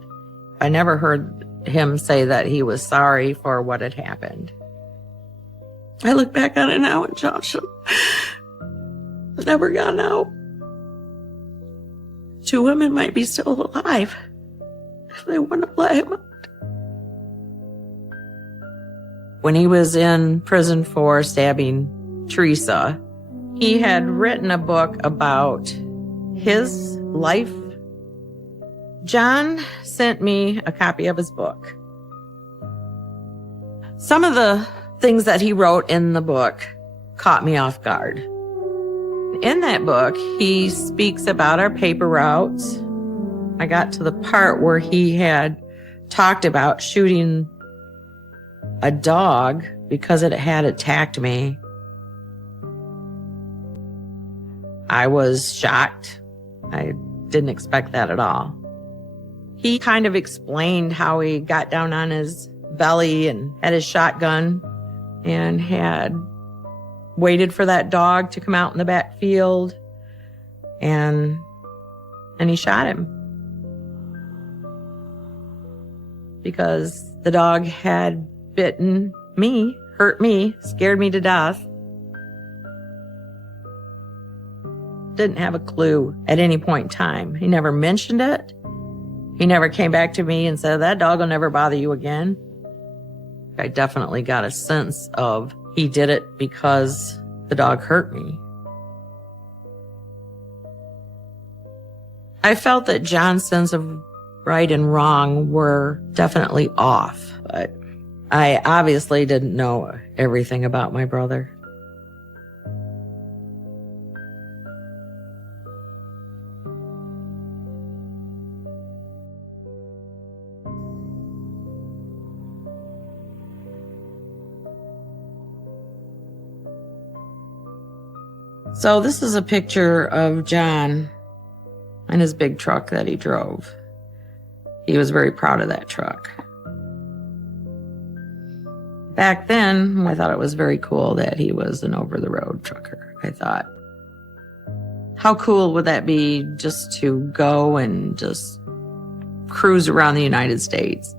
I never heard him say that he was sorry for what had happened. I look back on it now, and John should have never gotten out. 2 women might be still alive if they wouldn't have let him out. When he was in prison for stabbing Teresa, he had written a book about his life. John sent me a copy of his book. Some of the things that he wrote in the book caught me off guard. In that book, he speaks about our paper routes. I got to the part where he had talked about shooting a dog because it had attacked me. I was shocked. I didn't expect that at all. He kind of explained how he got down on his belly and had his shotgun and had waited for that dog to come out in the backfield, and he shot him because the dog had bitten me, hurt me, scared me to death. Didn't have a clue at any point in time. He never mentioned it. He never came back to me and said, that dog will never bother you again. I definitely got a sense of he did it because the dog hurt me. I felt that John's sense of right and wrong were definitely off, but I obviously didn't know everything about my brother. So this is a picture of John and his big truck that he drove. He was very proud of that truck. Back then, I thought it was very cool that he was an over-the-road trucker. I thought, how cool would that be just to go and just cruise around the United States?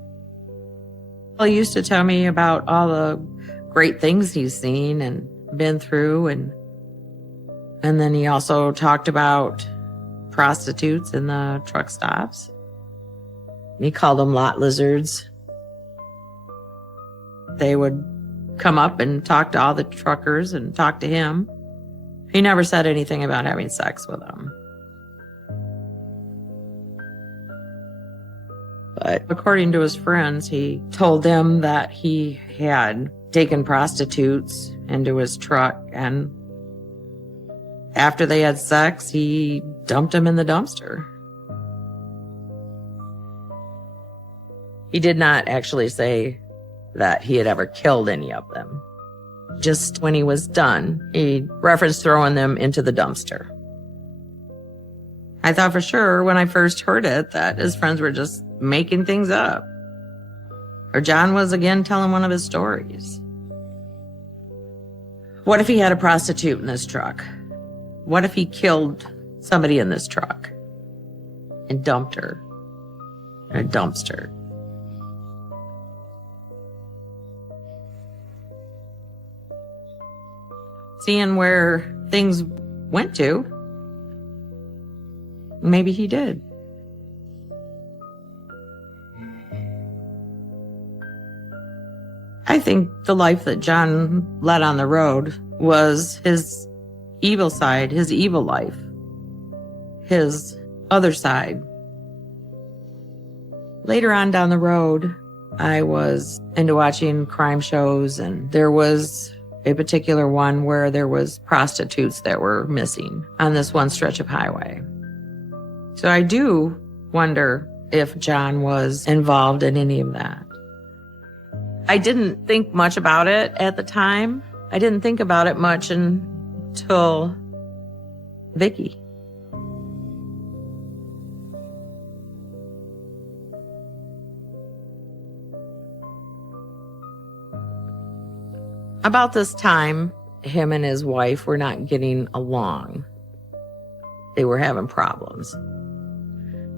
Well, he used to tell me about all the great things he's seen and been through, and then he also talked about prostitutes in the truck stops. He called them lot lizards. They would come up and talk to all the truckers and talk to him. He never said anything about having sex with them. But according to his friends, he told them that he had taken prostitutes into his truck, and after they had sex, he dumped them in the dumpster. He did not actually say that he had ever killed any of them. Just when he was done, he referenced throwing them into the dumpster. I thought for sure when I first heard it that his friends were just making things up. Or John was again telling one of his stories. What if he had a prostitute in this truck? What if he killed somebody in this truck and dumped her in a dumpster? Seeing where things went to, maybe he did. I think the life that John led on the road was his evil side, his evil life, his other side. Later on down the road, I was into watching crime shows, and there was a particular one where there was prostitutes that were missing on this one stretch of highway. So I do wonder if John was involved in any of that. I didn't think much about it at the time. I didn't think about it much until Vicky. About this time, him and his wife were not getting along. They were having problems.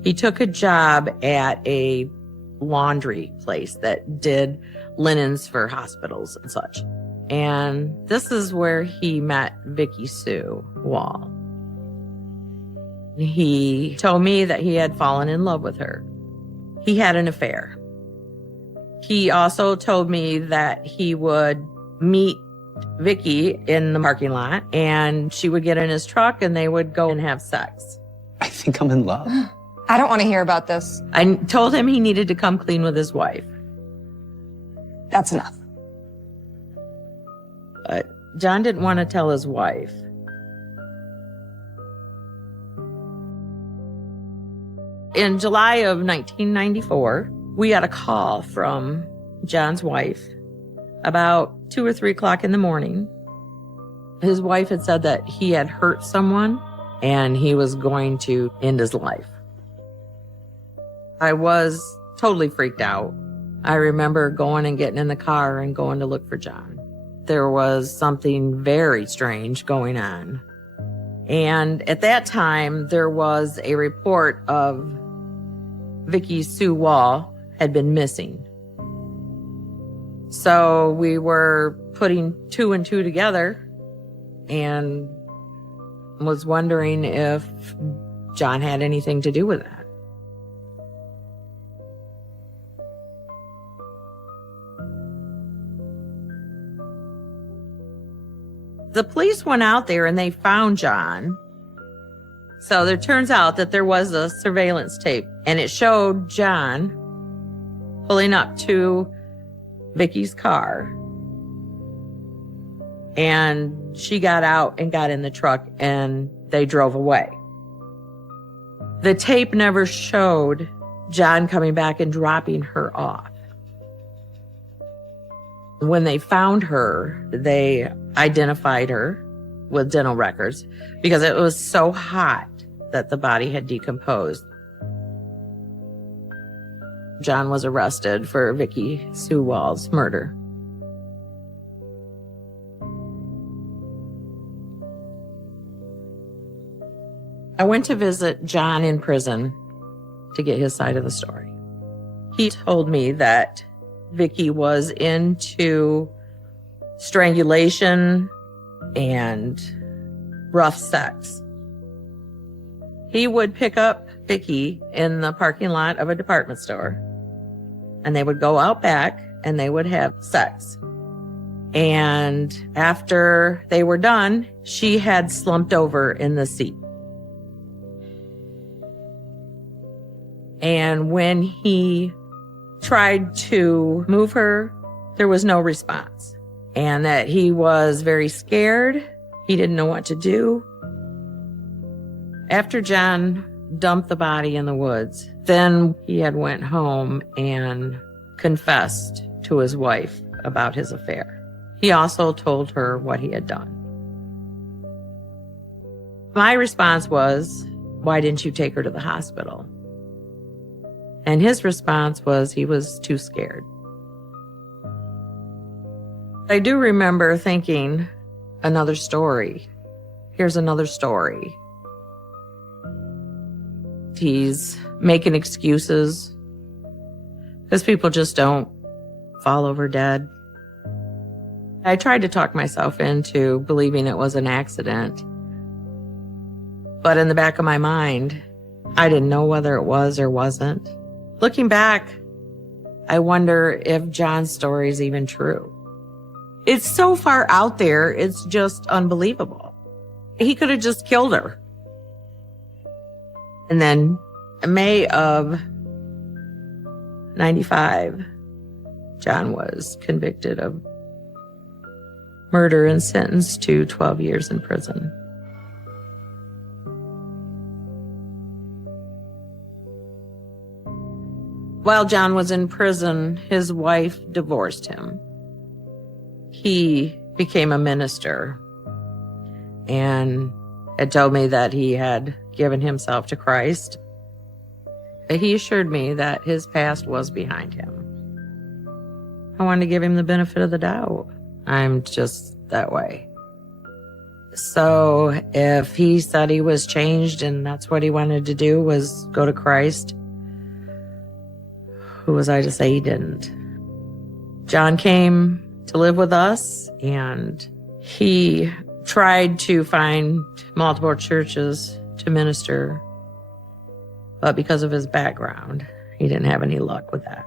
He took a job at a laundry place that did linens for hospitals and such. And this is where he met Vicky Sue Wall. He told me that he had fallen in love with her. He had an affair. He also told me that he would meet Vicky in the parking lot and she would get in his truck and they would go and have sex. I think I'm in love. I don't want to hear about this. I told him he needed to come clean with his wife. That's enough. But John didn't want to tell his wife. In July of 1994, we got a call from John's wife about 2 or 3 o'clock in the morning. His wife had said that he had hurt someone and he was going to end his life. I was totally freaked out. I remember going and getting in the car and going to look for John. There was something very strange going on. And at that time, there was a report of Vicky Sue Wall had been missing. So we were putting 2 and 2 together and was wondering if John had anything to do with that. The police went out there and they found John. So there turns out that there was a surveillance tape and it showed John pulling up to Vicky's car. And she got out and got in the truck and they drove away. The tape never showed John coming back and dropping her off. When they found her, they identified her with dental records because it was so hot that the body had decomposed. John was arrested for Vicky Sue Wall's murder. I went to visit John in prison to get his side of the story. He told me that Vicky was into strangulation and rough sex. He would pick up Vicky in the parking lot of a department store and they would go out back and they would have sex. And after they were done, she had slumped over in the seat. And when he tried to move her, there was no response. And that he was very scared. He didn't know what to do. After John dumped the body in the woods. Then he had went home and confessed to his wife about his affair. He also told her what he had done. My response was, "Why didn't you take her to the hospital?" And his response was he was too scared. I do remember thinking, another story. Here's another story. He's making excuses because people just don't fall over dead. I tried to talk myself into believing it was an accident. But in the back of my mind, I didn't know whether it was or wasn't. Looking back, I wonder if John's story is even true. It's so far out there, it's just unbelievable. He could have just killed her. And then in May of 95, John was convicted of murder and sentenced to 12 years in prison. While John was in prison, his wife divorced him. He became a minister and had told me that he had given himself to Christ. He assured me that his past was behind him. I wanted to give him the benefit of the doubt. I'm just that way. So if he said he was changed and that's what he wanted to do was go to Christ, who was I to say he didn't? John came to live with us, and he tried to find multiple churches to minister, but because of his background, he didn't have any luck with that.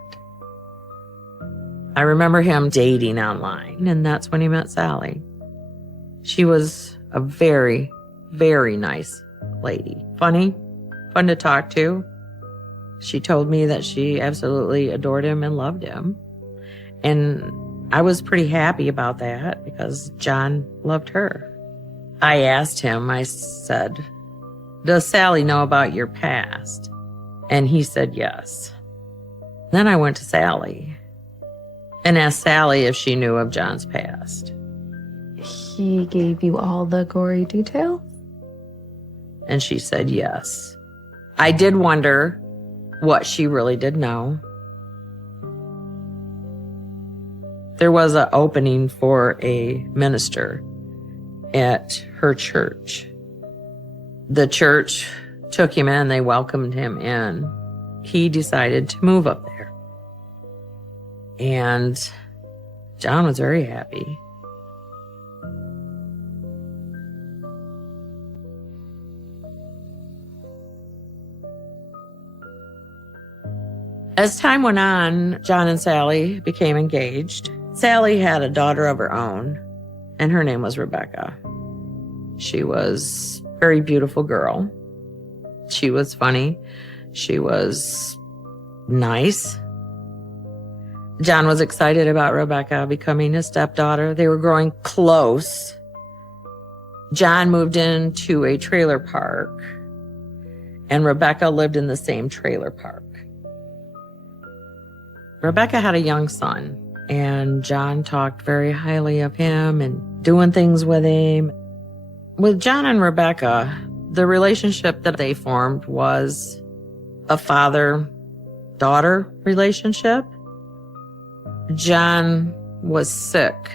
I remember him dating online, and that's when he met Sally. She was a very, very nice lady. Funny, fun to talk to. She told me that she absolutely adored him and loved him. And I was pretty happy about that because John loved her. I asked him, I said, "Does Sally know about your past?" And he said yes. Then I went to Sally and asked Sally if she knew of John's past. He gave you all the gory details? And she said yes. I did wonder what she really did know. There was an opening for a minister at her church. The church took him in, they welcomed him in. He decided to move up there. And John was very happy. As time went on, John and Sally became engaged. Sally had a daughter of her own, and her name was Rebecca. She was a very beautiful girl. She was funny. She was nice. John was excited about Rebecca becoming his stepdaughter. They were growing close. John moved into a trailer park, and Rebecca lived in the same trailer park. Rebecca had a young son, and John talked very highly of him and doing things with him. With John and Rebecca, the relationship that they formed was a father-daughter relationship. John was sick.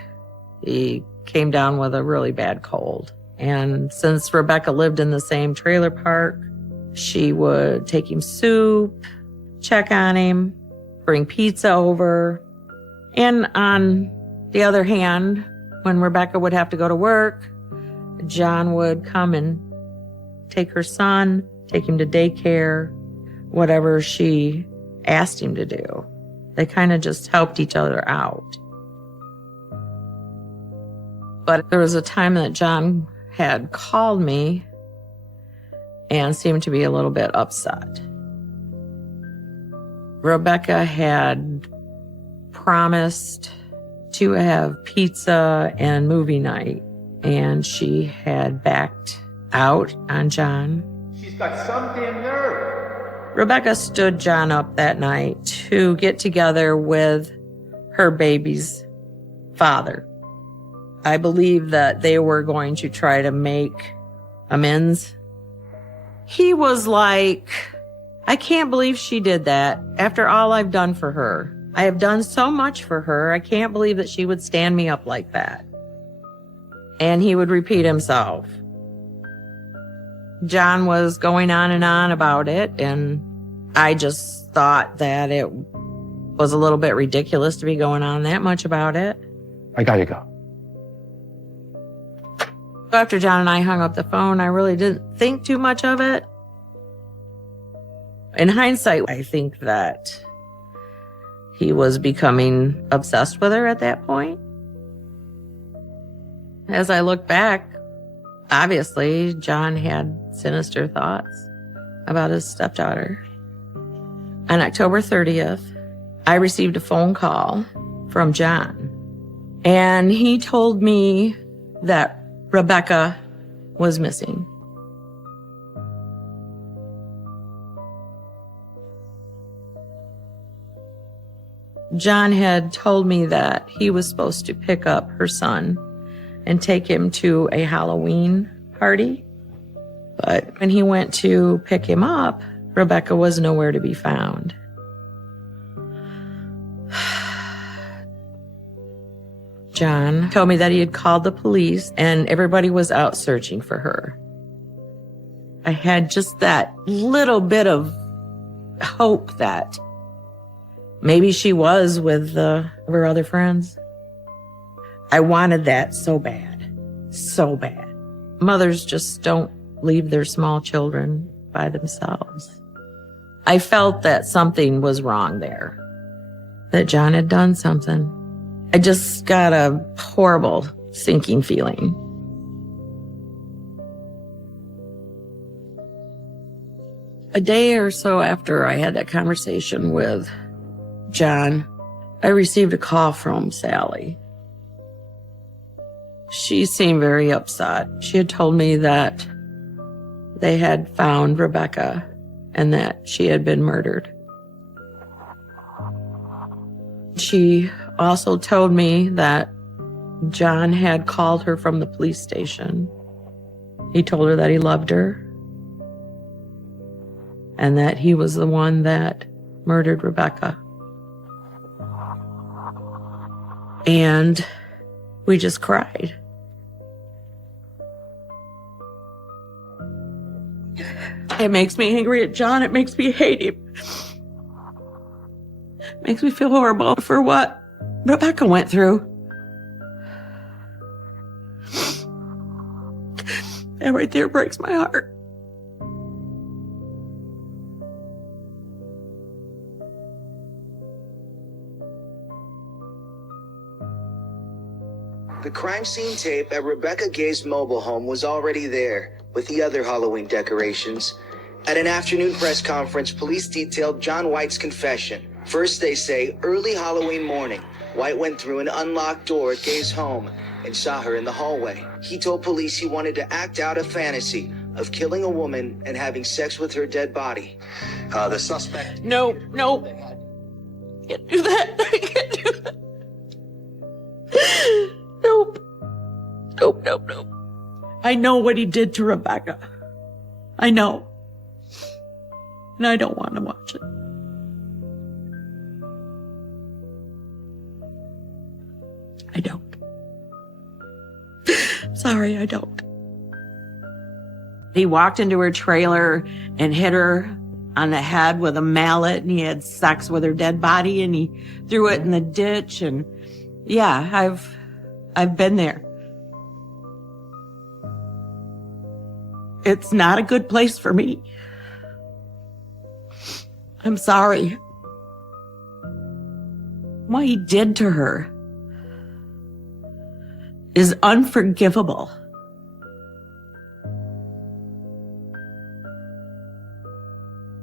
He came down with a really bad cold. And since Rebecca lived in the same trailer park, she would take him soup, check on him, bring pizza over. And on the other hand, when Rebecca would have to go to work, John would come and take her son, take him to daycare, whatever she asked him to do. They kind of just helped each other out. But there was a time that John had called me and seemed to be a little bit upset. Rebecca had promised to have pizza and movie night, and she had backed out on John. She's got some damn nerve. Rebecca stood John up that night to get together with her baby's father. I believe that they were going to try to make amends. He was like, I can't believe she did that after all I've done for her. I have done so much for her. I can't believe that she would stand me up like that. And he would repeat himself. John was going on and on about it, and I just thought that it was a little bit ridiculous to be going on that much about it. I gotta go. After John and I hung up the phone, I really didn't think too much of it. In hindsight, I think that he was becoming obsessed with her at that point. As I look back, obviously, John had sinister thoughts about his stepdaughter. On October 30th, I received a phone call from John, and he told me that Rebecca was missing. John had told me that he was supposed to pick up her son and take him to a Halloween party. But when he went to pick him up, Rebecca was nowhere to be found. John told me that he had called the police and everybody was out searching for her. I had just that little bit of hope that maybe she was with her other friends. I wanted that so bad, so bad. Mothers just don't leave their small children by themselves. I felt that something was wrong there, that John had done something. I just got a horrible sinking feeling. A day or so after I had that conversation with John, I received a call from Sally. She seemed very upset. She had told me that they had found Rebecca and that she had been murdered. She also told me that John had called her from the police station. He told her that he loved her and that he was the one that murdered Rebecca. And we just cried. It makes me angry at John. It makes me hate him. It makes me feel horrible for what Rebecca went through. That right there breaks my heart. The crime scene tape at Rebecca Gay's mobile home was already there with the other Halloween decorations. At an afternoon press conference, police detailed John White's confession. First, they say, early Halloween morning, White went through an unlocked door at Gay's home and saw her in the hallway. He told police he wanted to act out a fantasy of killing a woman and having sex with her dead body. The suspect... No. Can't do that. I can't do that. Nope. I know what he did to Rebecca. I know. And I don't want to watch it. I don't. Sorry, I don't. He walked into her trailer and hit her on the head with a mallet, and he had sex with her dead body, and he threw it in the ditch. And yeah, I've been there. It's not a good place for me. I'm sorry. What he did to her is unforgivable.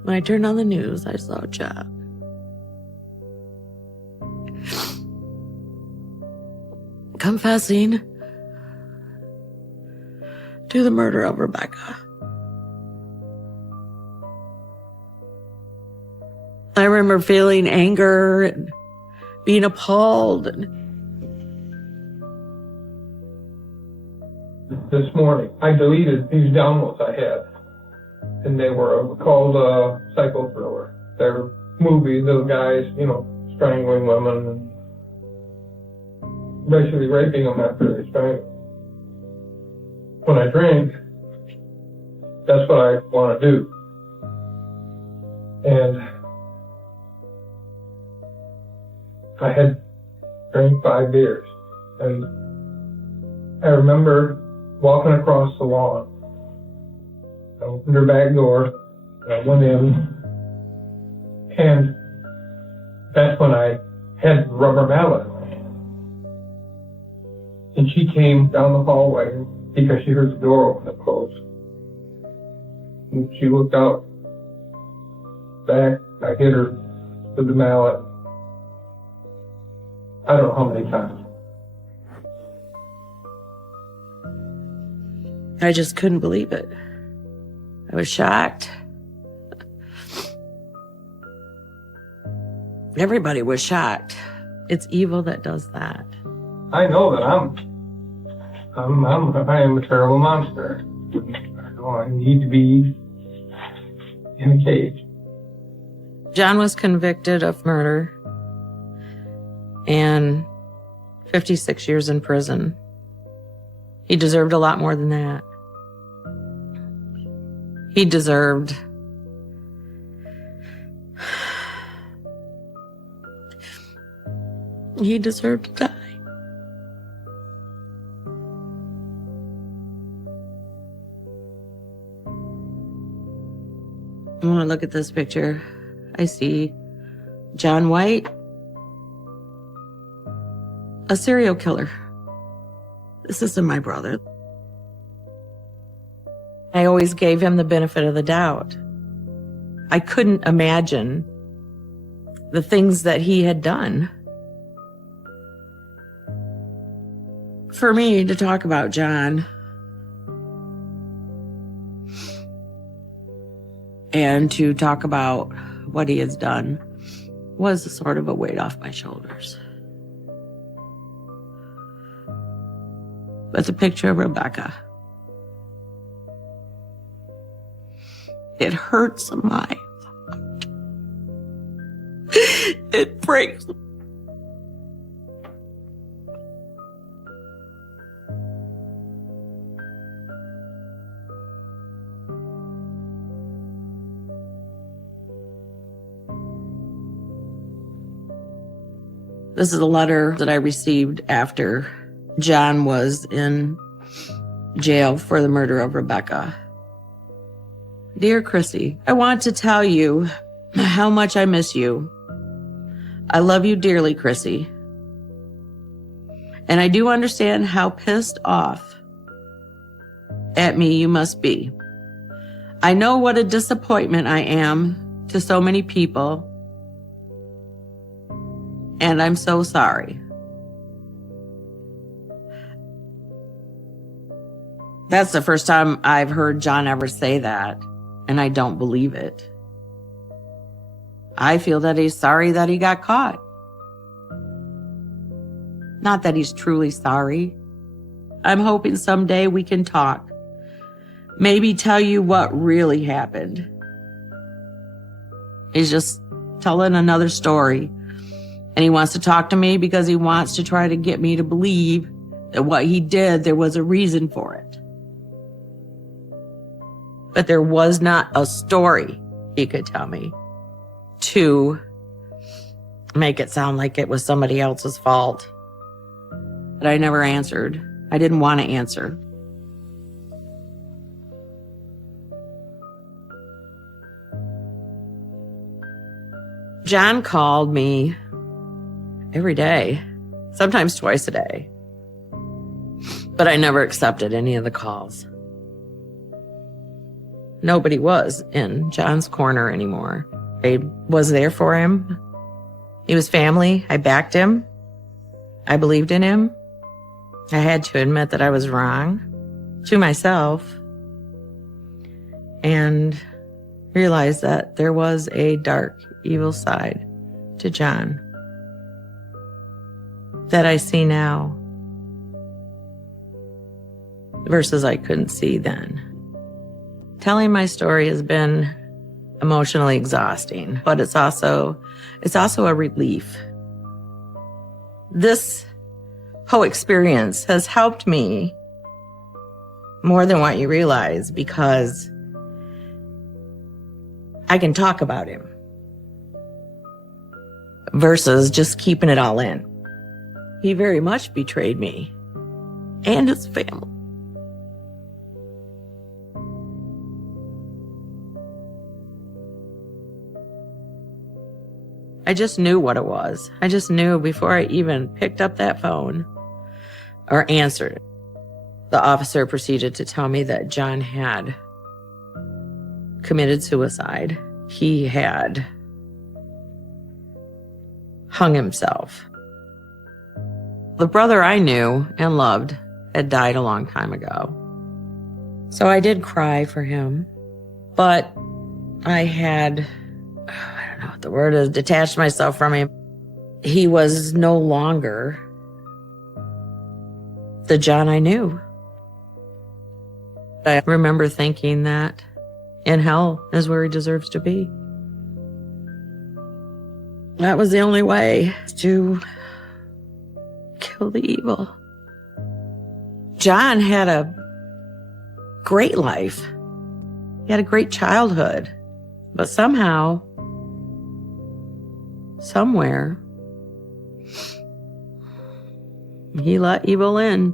When I turned on the news, I saw John. Confessing to the murder of Rebecca. remember feeling anger and being appalled. This morning, I deleted these downloads I had, and they were called Psycho Thriller. They're movies of guys, strangling women and basically raping them after they strangle. When I drink, that's what I want to do. And I had drank 5 beers, and I remember walking across the lawn. I opened her back door, and I went in, and that's when I had the rubber mallet in my hand. And she came down the hallway because she heard the door open and close. And she looked out back. I hit her with the mallet. I don't know how many times. I just couldn't believe it. I was shocked. Everybody was shocked. It's evil that does that. I know that I am a terrible monster. I know I need to be in a cage. John was convicted of murder and 56 years in prison. He deserved a lot more than that. He deserved to die. I want to look at this picture. I see John White, a serial killer. This isn't my brother. I always gave him the benefit of the doubt. I couldn't imagine the things that he had done. For me to talk about John and to talk about what he has done was a sort of a weight off my shoulders. But the picture of Rebecca, it hurts my heart. It breaks. This is a letter that I received after John was in jail for the murder of Rebecca. Dear Chrissy, I want to tell you how much I miss you. I love you dearly, Chrissy. And I do understand how pissed off at me you must be. I know what a disappointment I am to so many people, and I'm so sorry. That's the first time I've heard John ever say that, and I don't believe it. I feel that he's sorry that he got caught. Not that he's truly sorry. I'm hoping someday we can talk. Maybe tell you what really happened. He's just telling another story. And he wants to talk to me because he wants to try to get me to believe that what he did, there was a reason for it. But there was not a story he could tell me to make it sound like it was somebody else's fault. But I never answered. I didn't want to answer. John called me every day, sometimes twice a day. But I never accepted any of the calls. Nobody was in John's corner anymore. I was there for him. He was family. I backed him. I believed in him. I had to admit that I was wrong to myself and realized that there was a dark, evil side to John that I see now versus I couldn't see then. Telling my story has been emotionally exhausting, but it's also a relief. This whole experience has helped me more than what you realize because I can talk about him versus just keeping it all in. He very much betrayed me and his family. I just knew what it was. I just knew before I even picked up that phone or answered it. The officer proceeded to tell me that John had committed suicide. He had hung himself. The brother I knew and loved had died a long time ago. So I did cry for him, but I had, I don't know what the word is, detached myself from him. He was no longer the John I knew. I remember thinking that in hell is where he deserves to be. That was the only way to kill the evil. John had a great life. He had a great childhood. But somehow, somewhere, he let evil in.